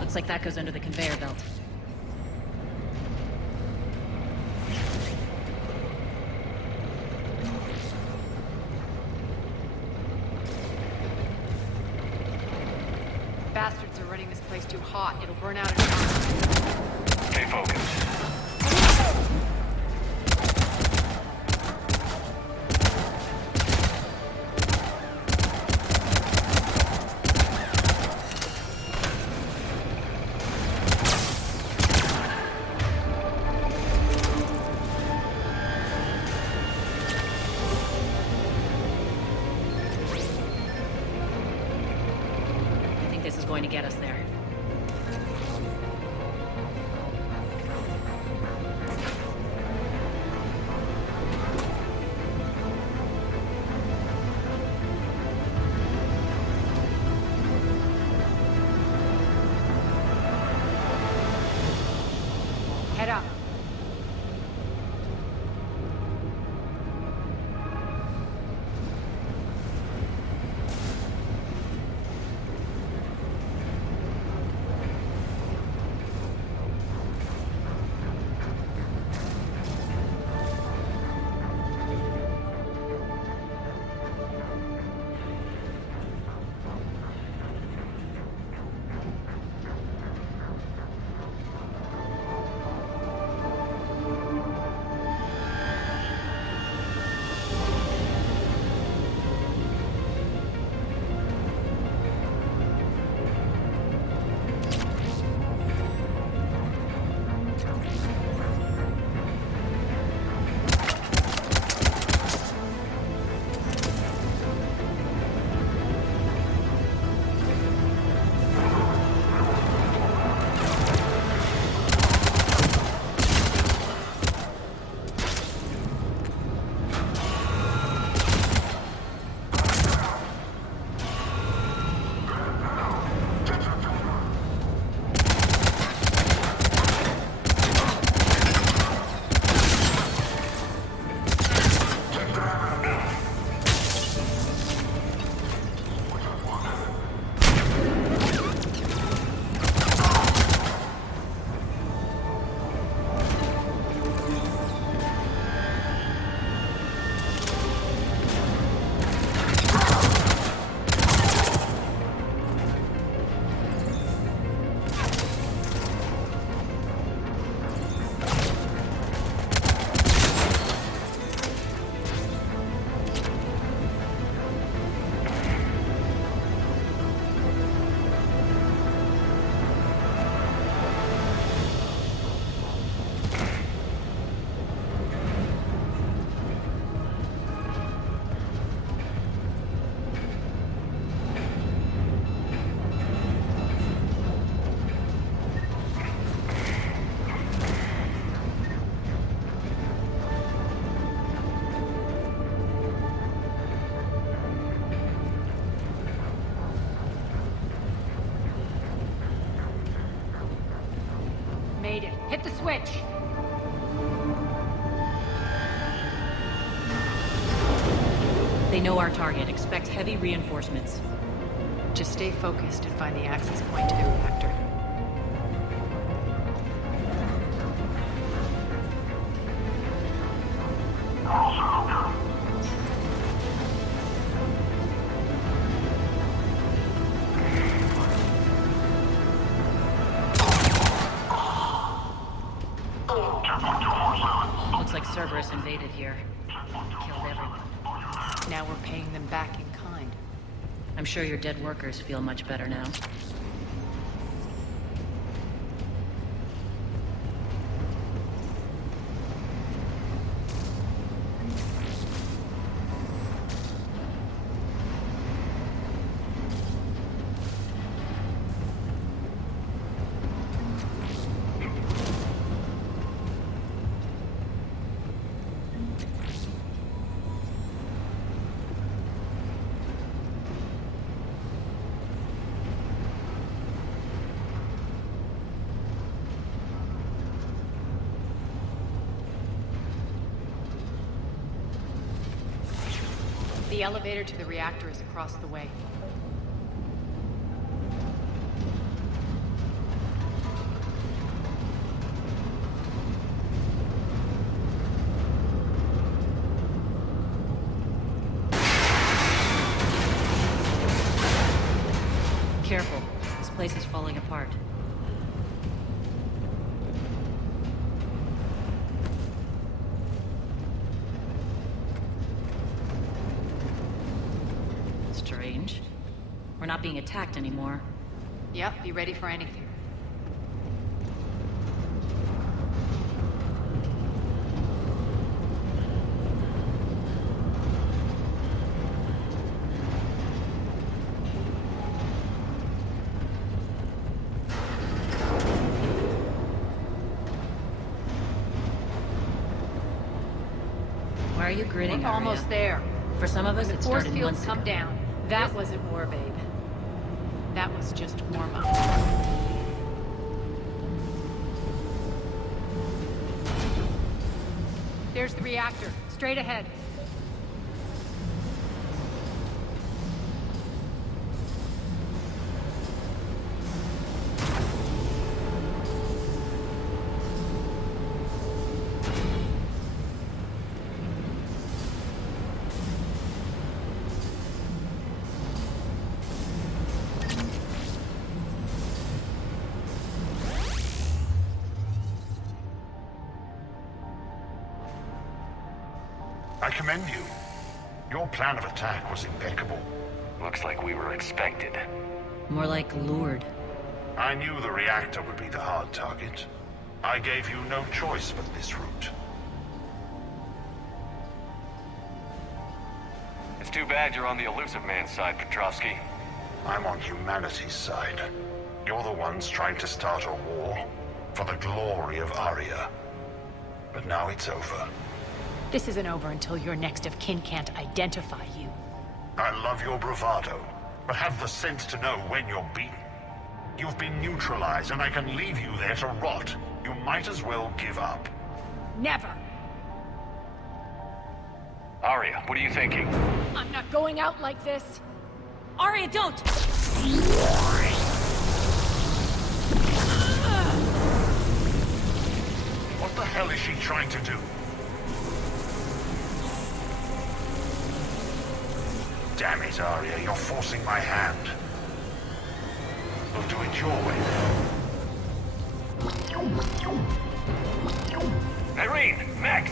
Looks like that goes under the conveyor belt. Bastards are running this place too hot. It'll burn out in time. Stay focused. This is going to get us there. Head up. Hit the switch. They know our target. Expect heavy reinforcements. Just stay focused and find the access point to the reactor. Looks like Cerberus invaded here. Killed everyone. Now we're paying them back in kind. I'm sure your dead workers feel much better now. The elevator to the reactor is across the way. Careful. This place is falling apart. Strange. We're not being attacked anymore. Yep, be ready for anything. Why are you grinning, We're almost there. For some of us, When it the force started fields months come ago. down. That wasn't war, babe. That was just warm-up. There's the reactor. Straight ahead. I commend you. Your plan of attack was impeccable. Looks like we were expected. More like lured. I knew the reactor would be the hard target. I gave you no choice but this route. It's too bad you're on the elusive man's side, Petrovsky. I'm on humanity's side. You're the ones trying to start a war for the glory of Aria. But now it's over. This isn't over until your next of kin can't identify you. I love your bravado, but have the sense to know when you're beaten. You've been neutralized, and I can leave you there to rot. You might as well give up. Never! Aria, what are you thinking? I'm not going out like this! Aria, don't! What the hell is she trying to do? Damn it, Aria, you're forcing my hand. We'll do it your way then. Irene! Max!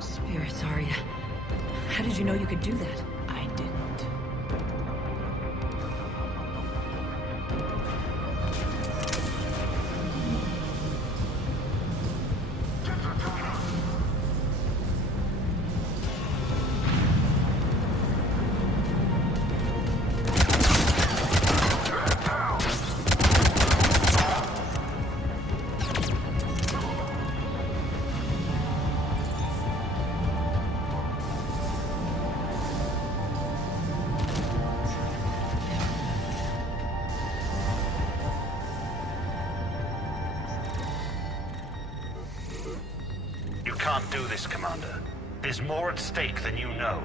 Spirits, Arya. How did you know you could do that? I didn't. You can't do this, Commander. There's more at stake than you know.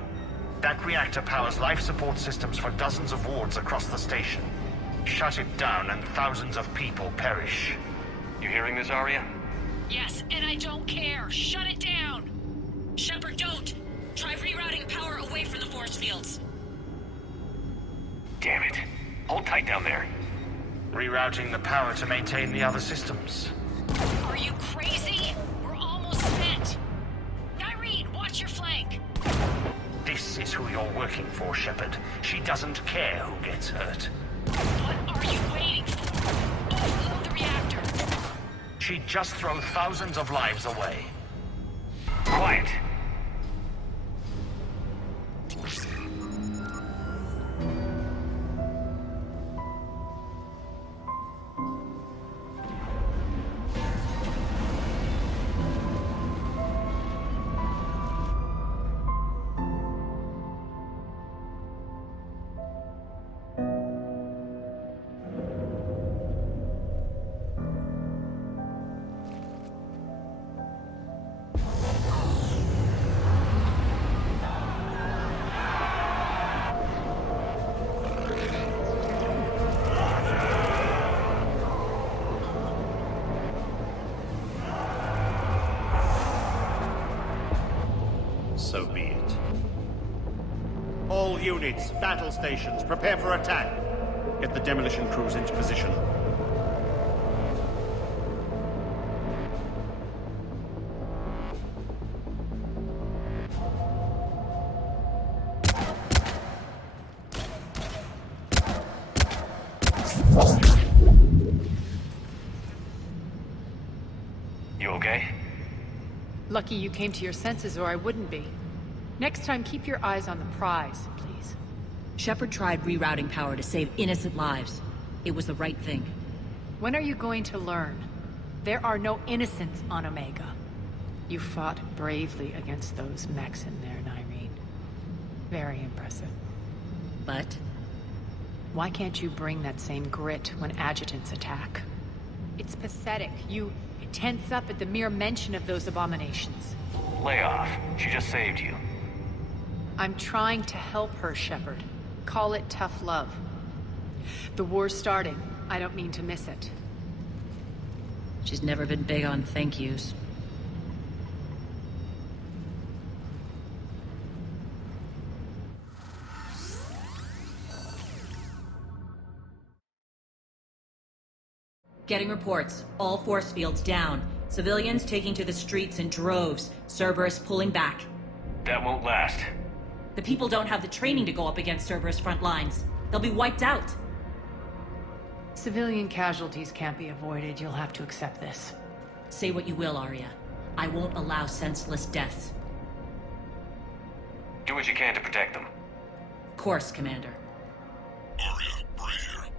That reactor powers life support systems for dozens of wards across the station. Shut it down and thousands of people perish. You hearing this, Arya? Yes, and I don't care. Shut it down. Shepard, don't. Try rerouting power away from the force fields. Damn it. Hold tight down there. Rerouting the power to maintain the other systems. Are you crazy? We're almost spent. Nyreen, watch your flank. This is who you're working for, Shepard. She doesn't care who gets hurt. What are you waiting for? Overload the reactor. She'd just throw thousands of lives away. Quiet. So be it. All units, battle stations, prepare for attack. Get the demolition crews into position. You okay? Lucky you came to your senses, or I wouldn't be. Next time, keep your eyes on the prize, please. Shepard tried rerouting power to save innocent lives. It was the right thing. When are you going to learn? There are no innocents on Omega. You fought bravely against those mechs in there, Nyreen. Very impressive. But? Why can't you bring that same grit when adjutants attack? It's pathetic. You tense up at the mere mention of those abominations. Lay off. She just saved you. I'm trying to help her, Shepard. Call it tough love. The war's starting. I don't mean to miss it. She's never been big on thank yous. Getting reports. All force fields down. Civilians taking to the streets in droves. Cerberus pulling back. That won't last. The people don't have the training to go up against Cerberus front lines. They'll be wiped out. Civilian casualties can't be avoided. You'll have to accept this. Say what you will, Arya. I won't allow senseless deaths. Do what you can to protect them. Of course, Commander. Arya, Bray here.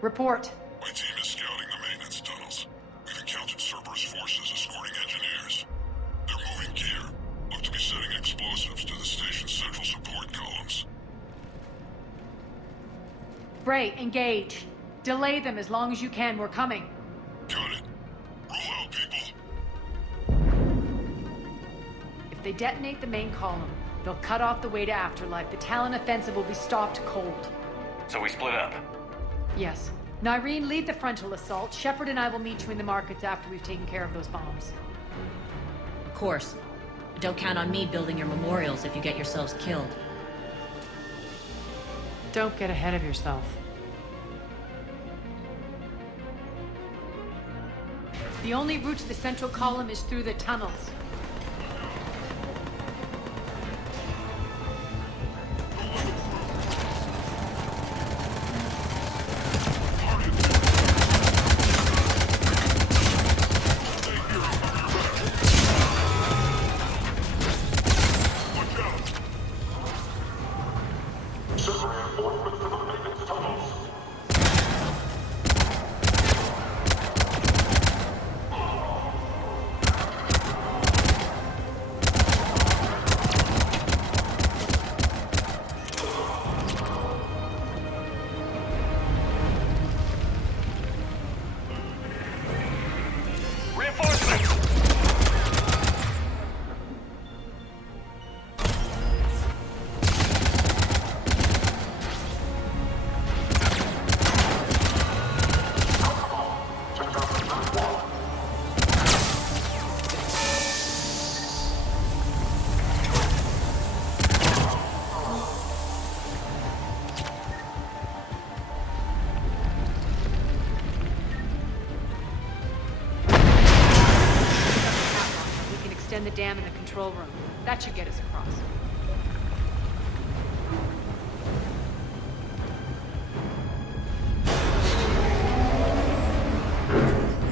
Report. My team is scouting the maintenance tunnels. We've encountered Cerberus forces escorting engineers. They're moving gear. Look to be setting explosives to the station's central support columns. Bray, engage. Delay them as long as you can. We're coming. Got it. Roll out, people. If they detonate the main column, they'll cut off the way to Afterlife. The Talon offensive will be stopped cold. So we split up. Yes. Nyreen, lead the frontal assault. Shepard and I will meet you in the markets after we've taken care of those bombs. Of course. Don't count on me building your memorials if you get yourselves killed. Don't get ahead of yourself. The only route to the central column is through the tunnels. Extend the dam in the control room. That should get us across.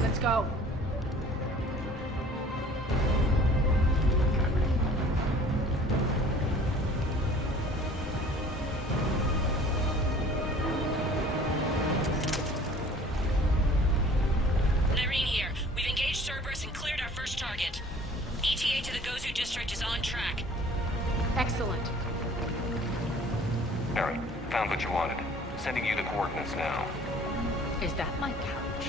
Let's go. Irene here. We've engaged Cerberus and cleared our first target. ETA to the Gozu district is on track. Excellent. Aaron, found what you wanted. Sending you the coordinates now. Is that my couch?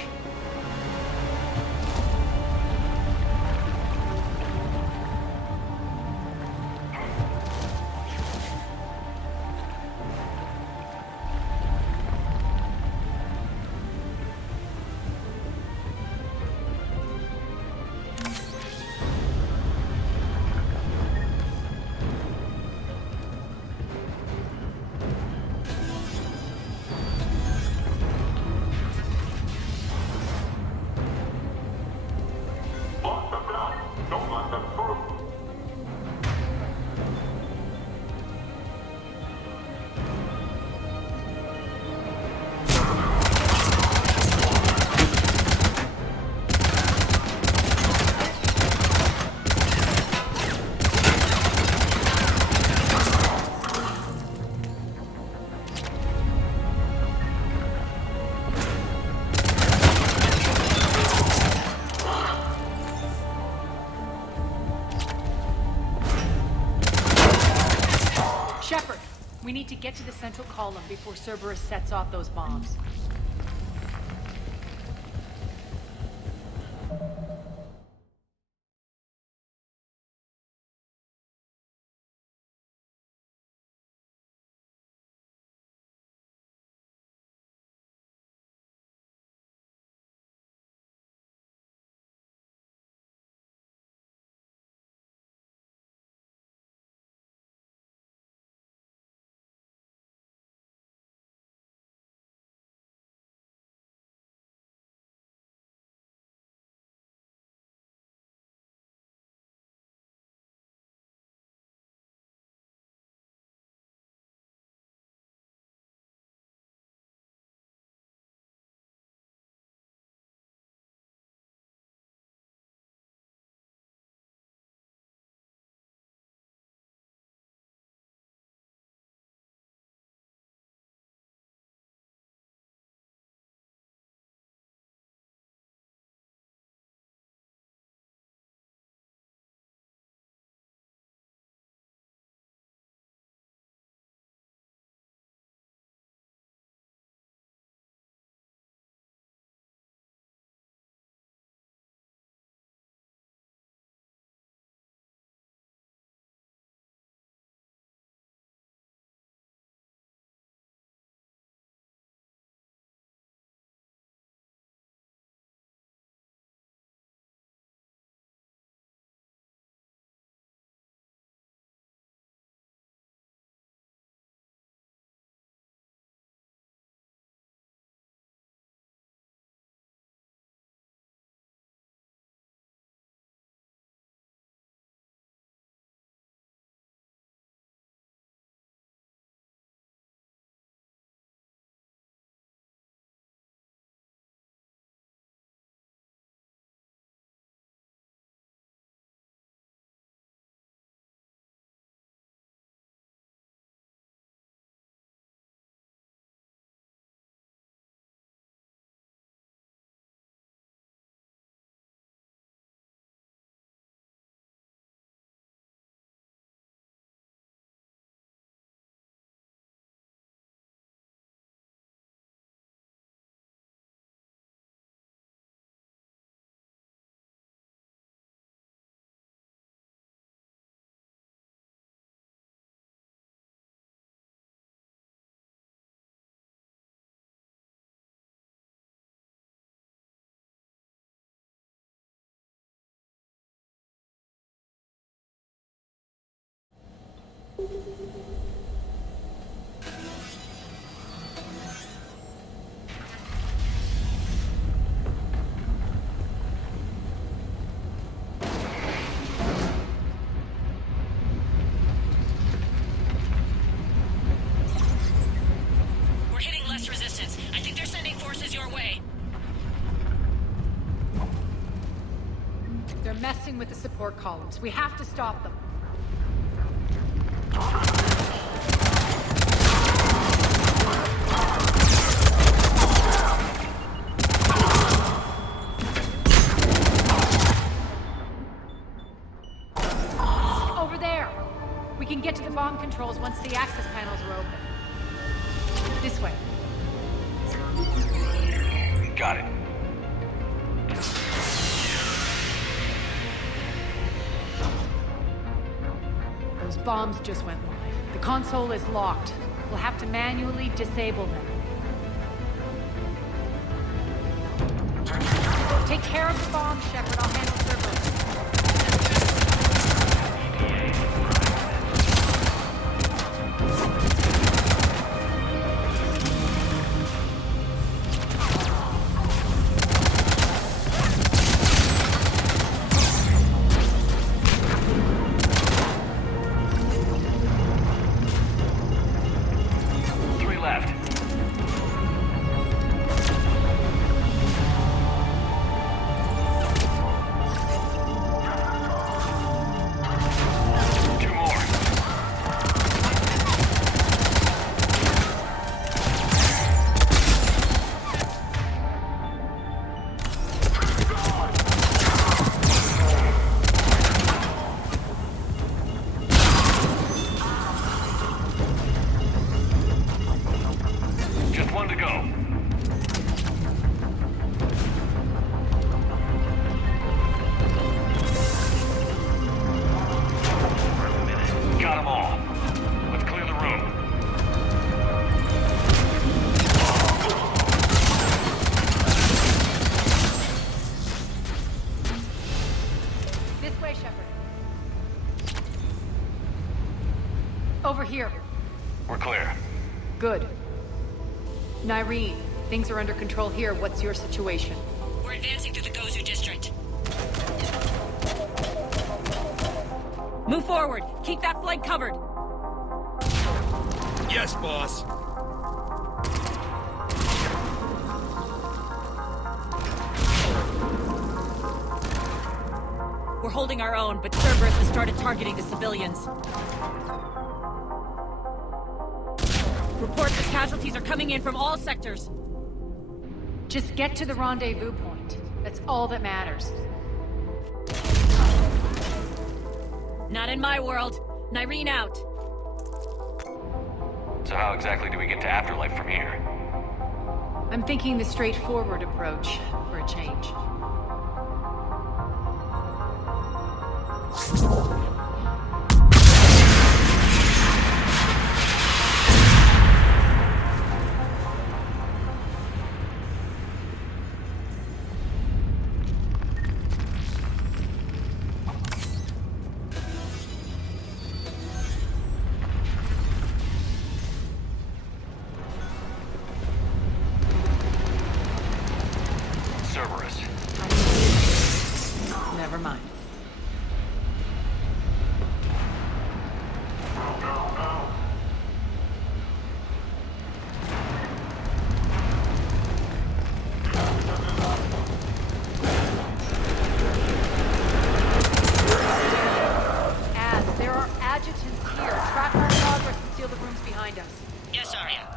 We need to get to the central column before Cerberus sets off those bombs. with the support columns. We have to stop them. Over there! We can get to the bomb controls once the access panels are open. This way. Got it. Those bombs just went live. The console is locked. We'll have to manually disable them. Take care of the bomb, Shepard. I'll handle Cerberus. Over here. We're clear. Good. Nyreen, things are under control here. What's your situation? We're advancing through the Gozu district. Move forward. Keep that flank covered. Yes, boss. We're holding our own, but Cerberus has started targeting the civilians. Reports that casualties are coming in from all sectors. Just get to the rendezvous point. That's all that matters. Not in my world. Nyreen out. So how exactly do we get to Afterlife from here? I'm thinking the straightforward approach for a change. Never mind. There are adjutants here. Track our progress and seal the rooms behind us. Yes, Arya.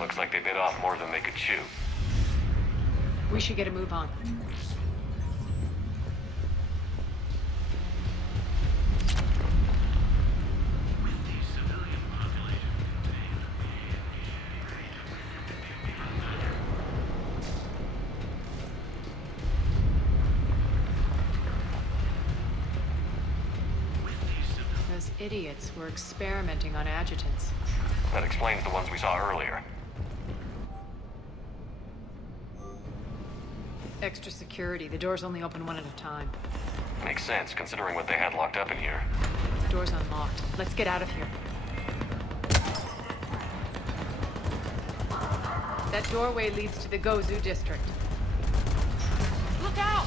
Looks like they bit off more than they could chew. We should get a move on. Those idiots were experimenting on adjutants. That explains the ones we saw earlier. Extra security. The doors only open one at a time. Makes sense, considering what they had locked up in here. Door's unlocked. Let's get out of here. That doorway leads to the Gozu district. Look out!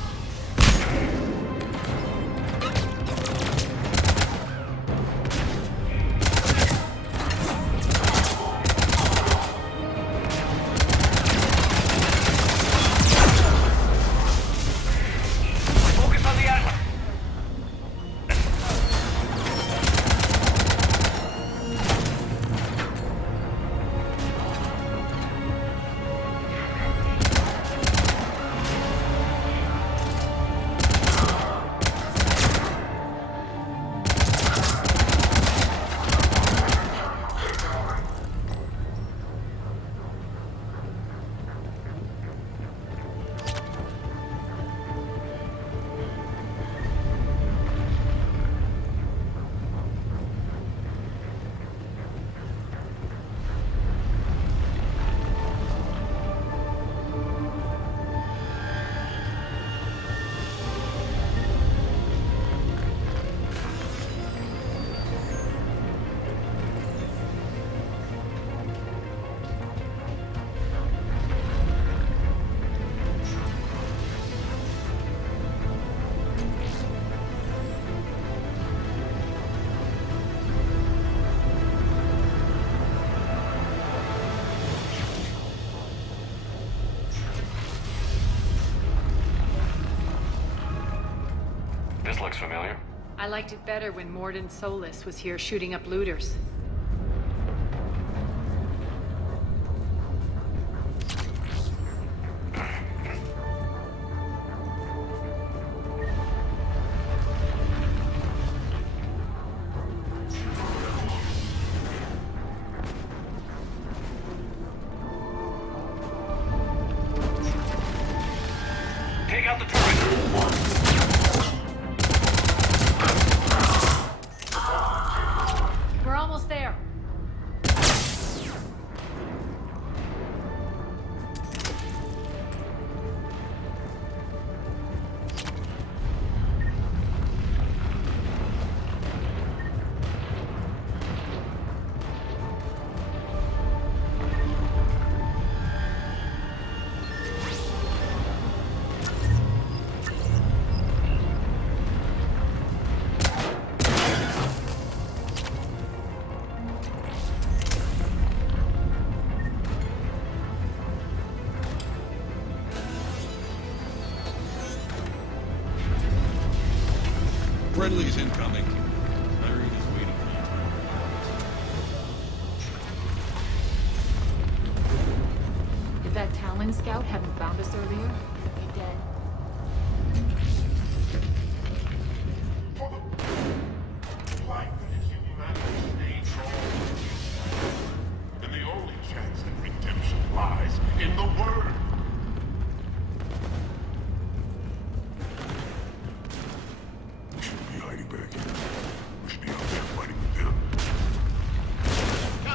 looks familiar. I liked it better when Mordin Solus was here shooting up looters. Take out the turret! We're almost there. Friendly's incoming. Irene is waiting for you. If that Talon scout hadn't found us earlier, we'd be dead. Life and humanity stay and the only chance at redemption lies in the Word. We shouldn't be hiding back here. We should be out there fighting with them. Go!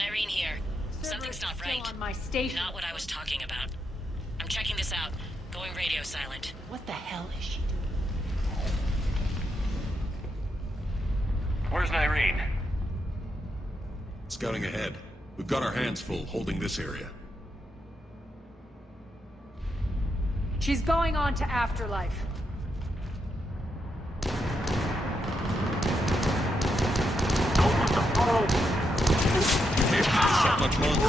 Irene here. Something's not right. On my station. Not what I was talking about. I'm checking this out. Going radio silent. What the hell is she doing? Where's Irene? Scouting ahead. We've got our hands full holding this area. She's going on to Afterlife. Can't keep this up much longer.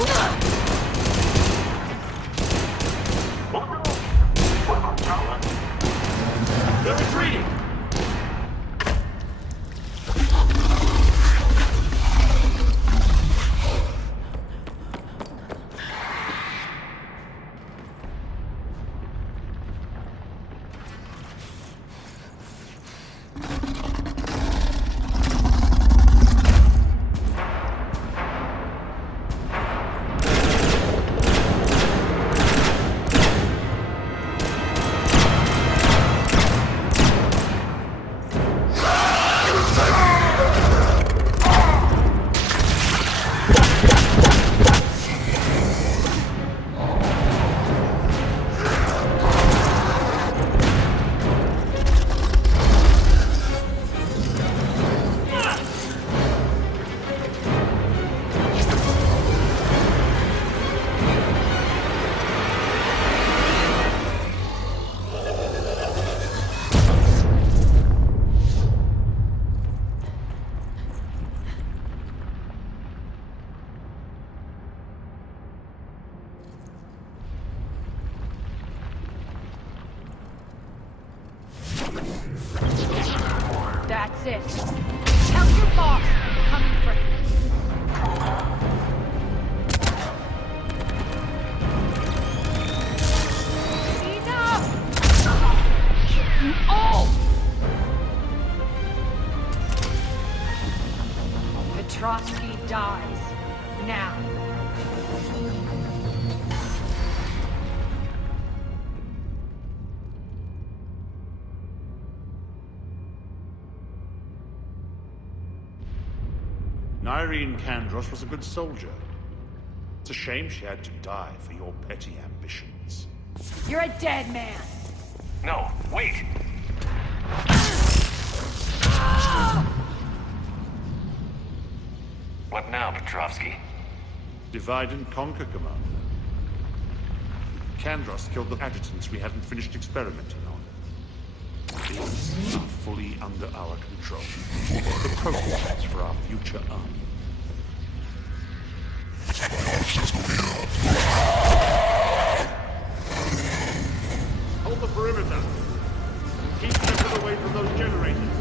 They're retreating! That's it. Tell your boss we're coming for him. Enough! Kill you all! Petrovsky dies. Now. Irene Kandros was a good soldier. It's a shame she had to die for your petty ambitions. You're a dead man. No, wait! What now, Petrovsky? Divide and conquer, Commander. Kandros killed the adjutants we hadn't finished experimenting on. These are fully under our control. The prototypes for our future army. Hold the perimeter. Keep Shepard away from those generators.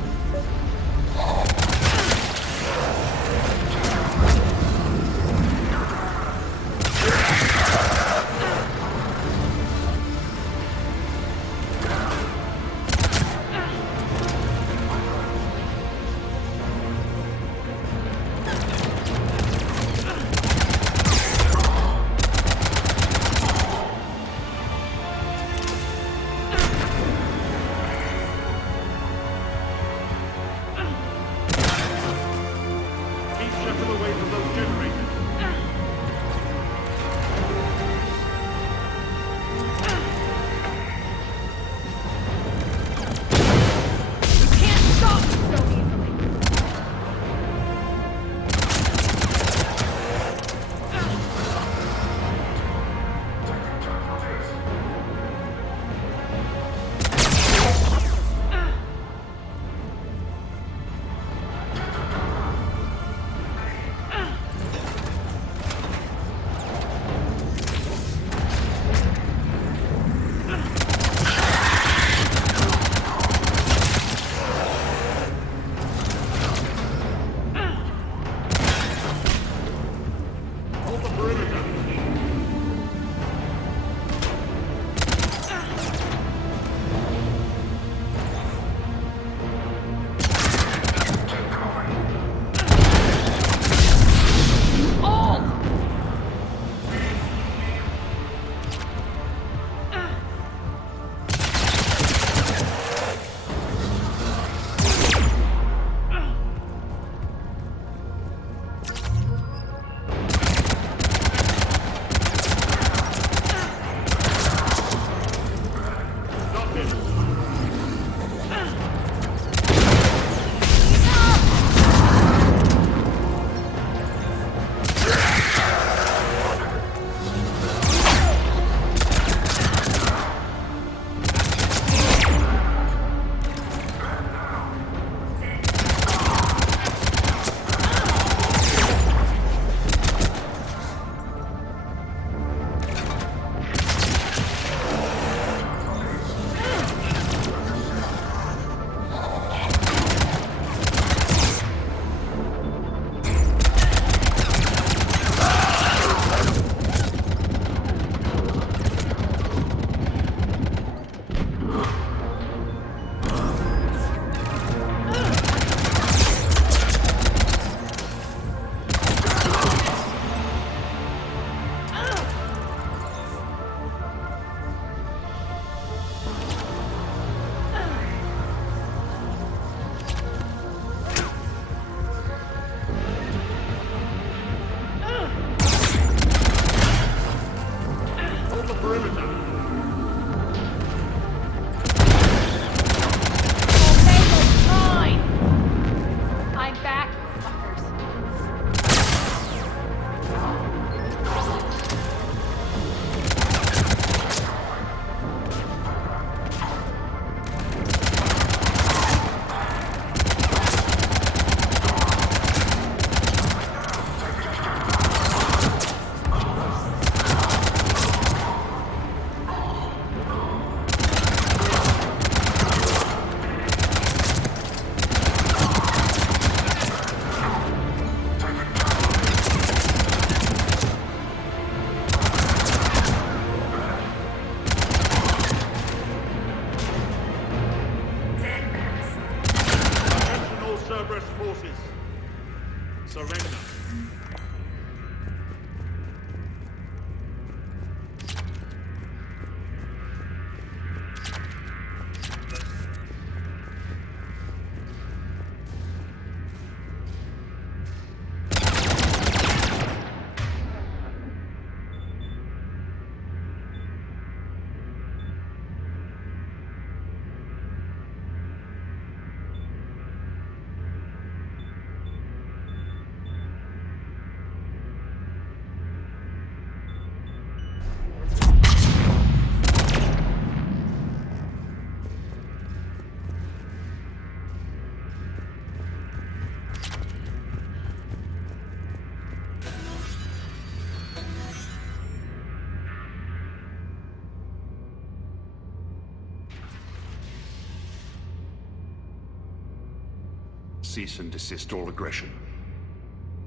cease and desist all aggression.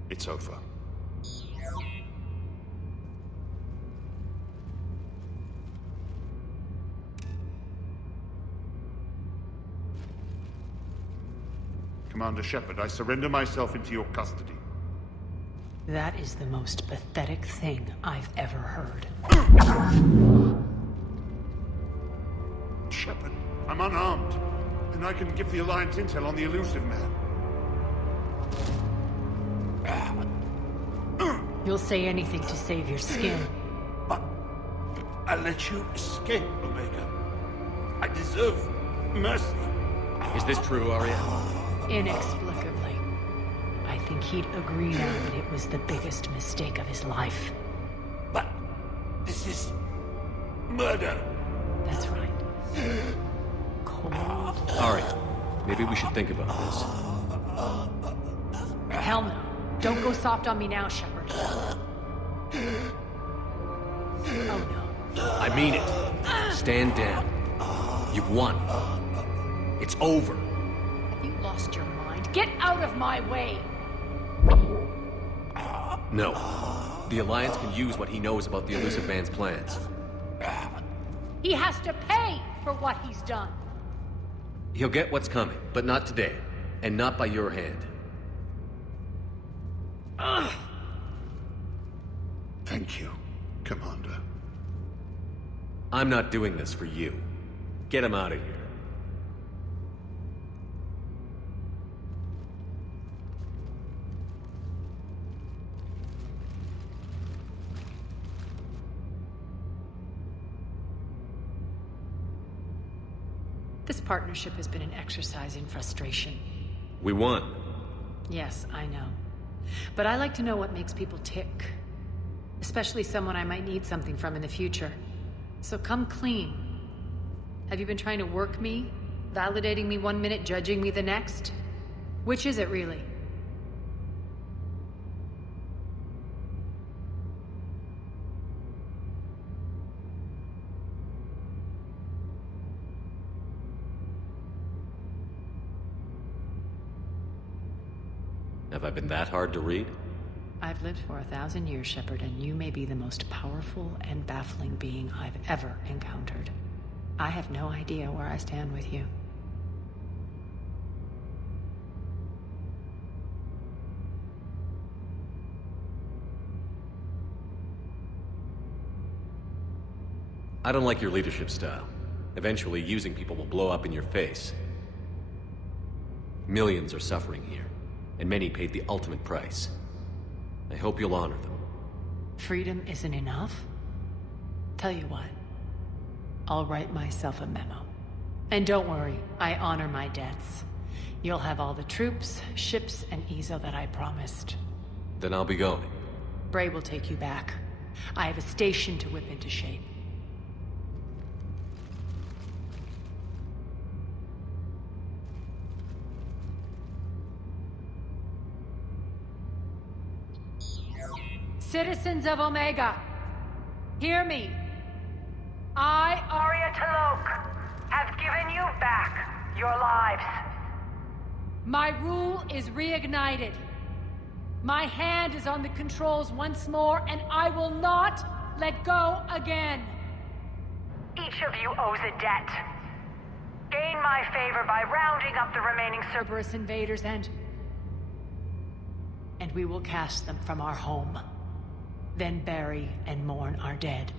It's over. Commander Shepard, I surrender myself into your custody. That is the most pathetic thing I've ever heard. Shepard, I'm unarmed, and I can give the Alliance intel on the elusive man. You'll say anything to save your skin. But I let you escape, Omega. I deserve mercy. Is this true, Arya? Inexplicably. I think he'd agree now that it was the biggest mistake of his life. But this is murder. That's right. Cold. Arya, maybe we should think about this. Hell no. Don't go soft on me now, Shepard. Oh no. I mean it. Stand down. You've won. It's over. Have you lost your mind? Get out of my way! No. The Alliance can use what he knows about the elusive man's plans. He has to pay for what he's done. He'll get what's coming, but not today. And not by your hand. Thank you, Commander. I'm not doing this for you. Get him out of here. This partnership has been an exercise in frustration. We won. Yes, I know. But I like to know what makes people tick. Especially someone I might need something from in the future. So come clean. Have you been trying to work me? Validating me 1 minute, judging me the next? Which is it, really? Have I been that hard to read? I've lived for 1,000 years, Shepard, and you may be the most powerful and baffling being I've ever encountered. I have no idea where I stand with you. I don't like your leadership style. Eventually, using people will blow up in your face. Millions are suffering here, and many paid the ultimate price. I hope you'll honor them. Freedom isn't enough? Tell you what, I'll write myself a memo. And don't worry, I honor my debts. You'll have all the troops, ships, and Ezo that I promised. Then I'll be going. Bray will take you back. I have a station to whip into shape. Citizens of Omega, hear me. I, Arya Talok, have given you back your lives. My rule is reignited. My hand is on the controls once more, and I will not let go again. Each of you owes a debt. Gain my favor by rounding up the remaining Cerberus invaders and we will cast them from our home. Then bury and mourn our dead.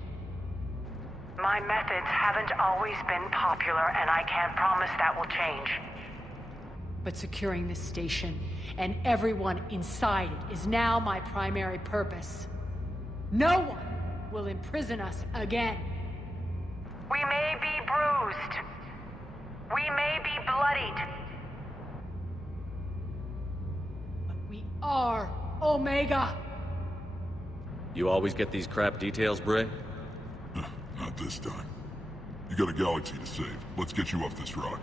My methods haven't always been popular, and I can't promise that will change. But securing this station and everyone inside it is now my primary purpose. No one will imprison us again. We may be bruised. We may be bloodied. But we are Omega. You always get these crap details, Bray? Not this time. You got a galaxy to save. Let's get you off this rock.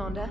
Commander.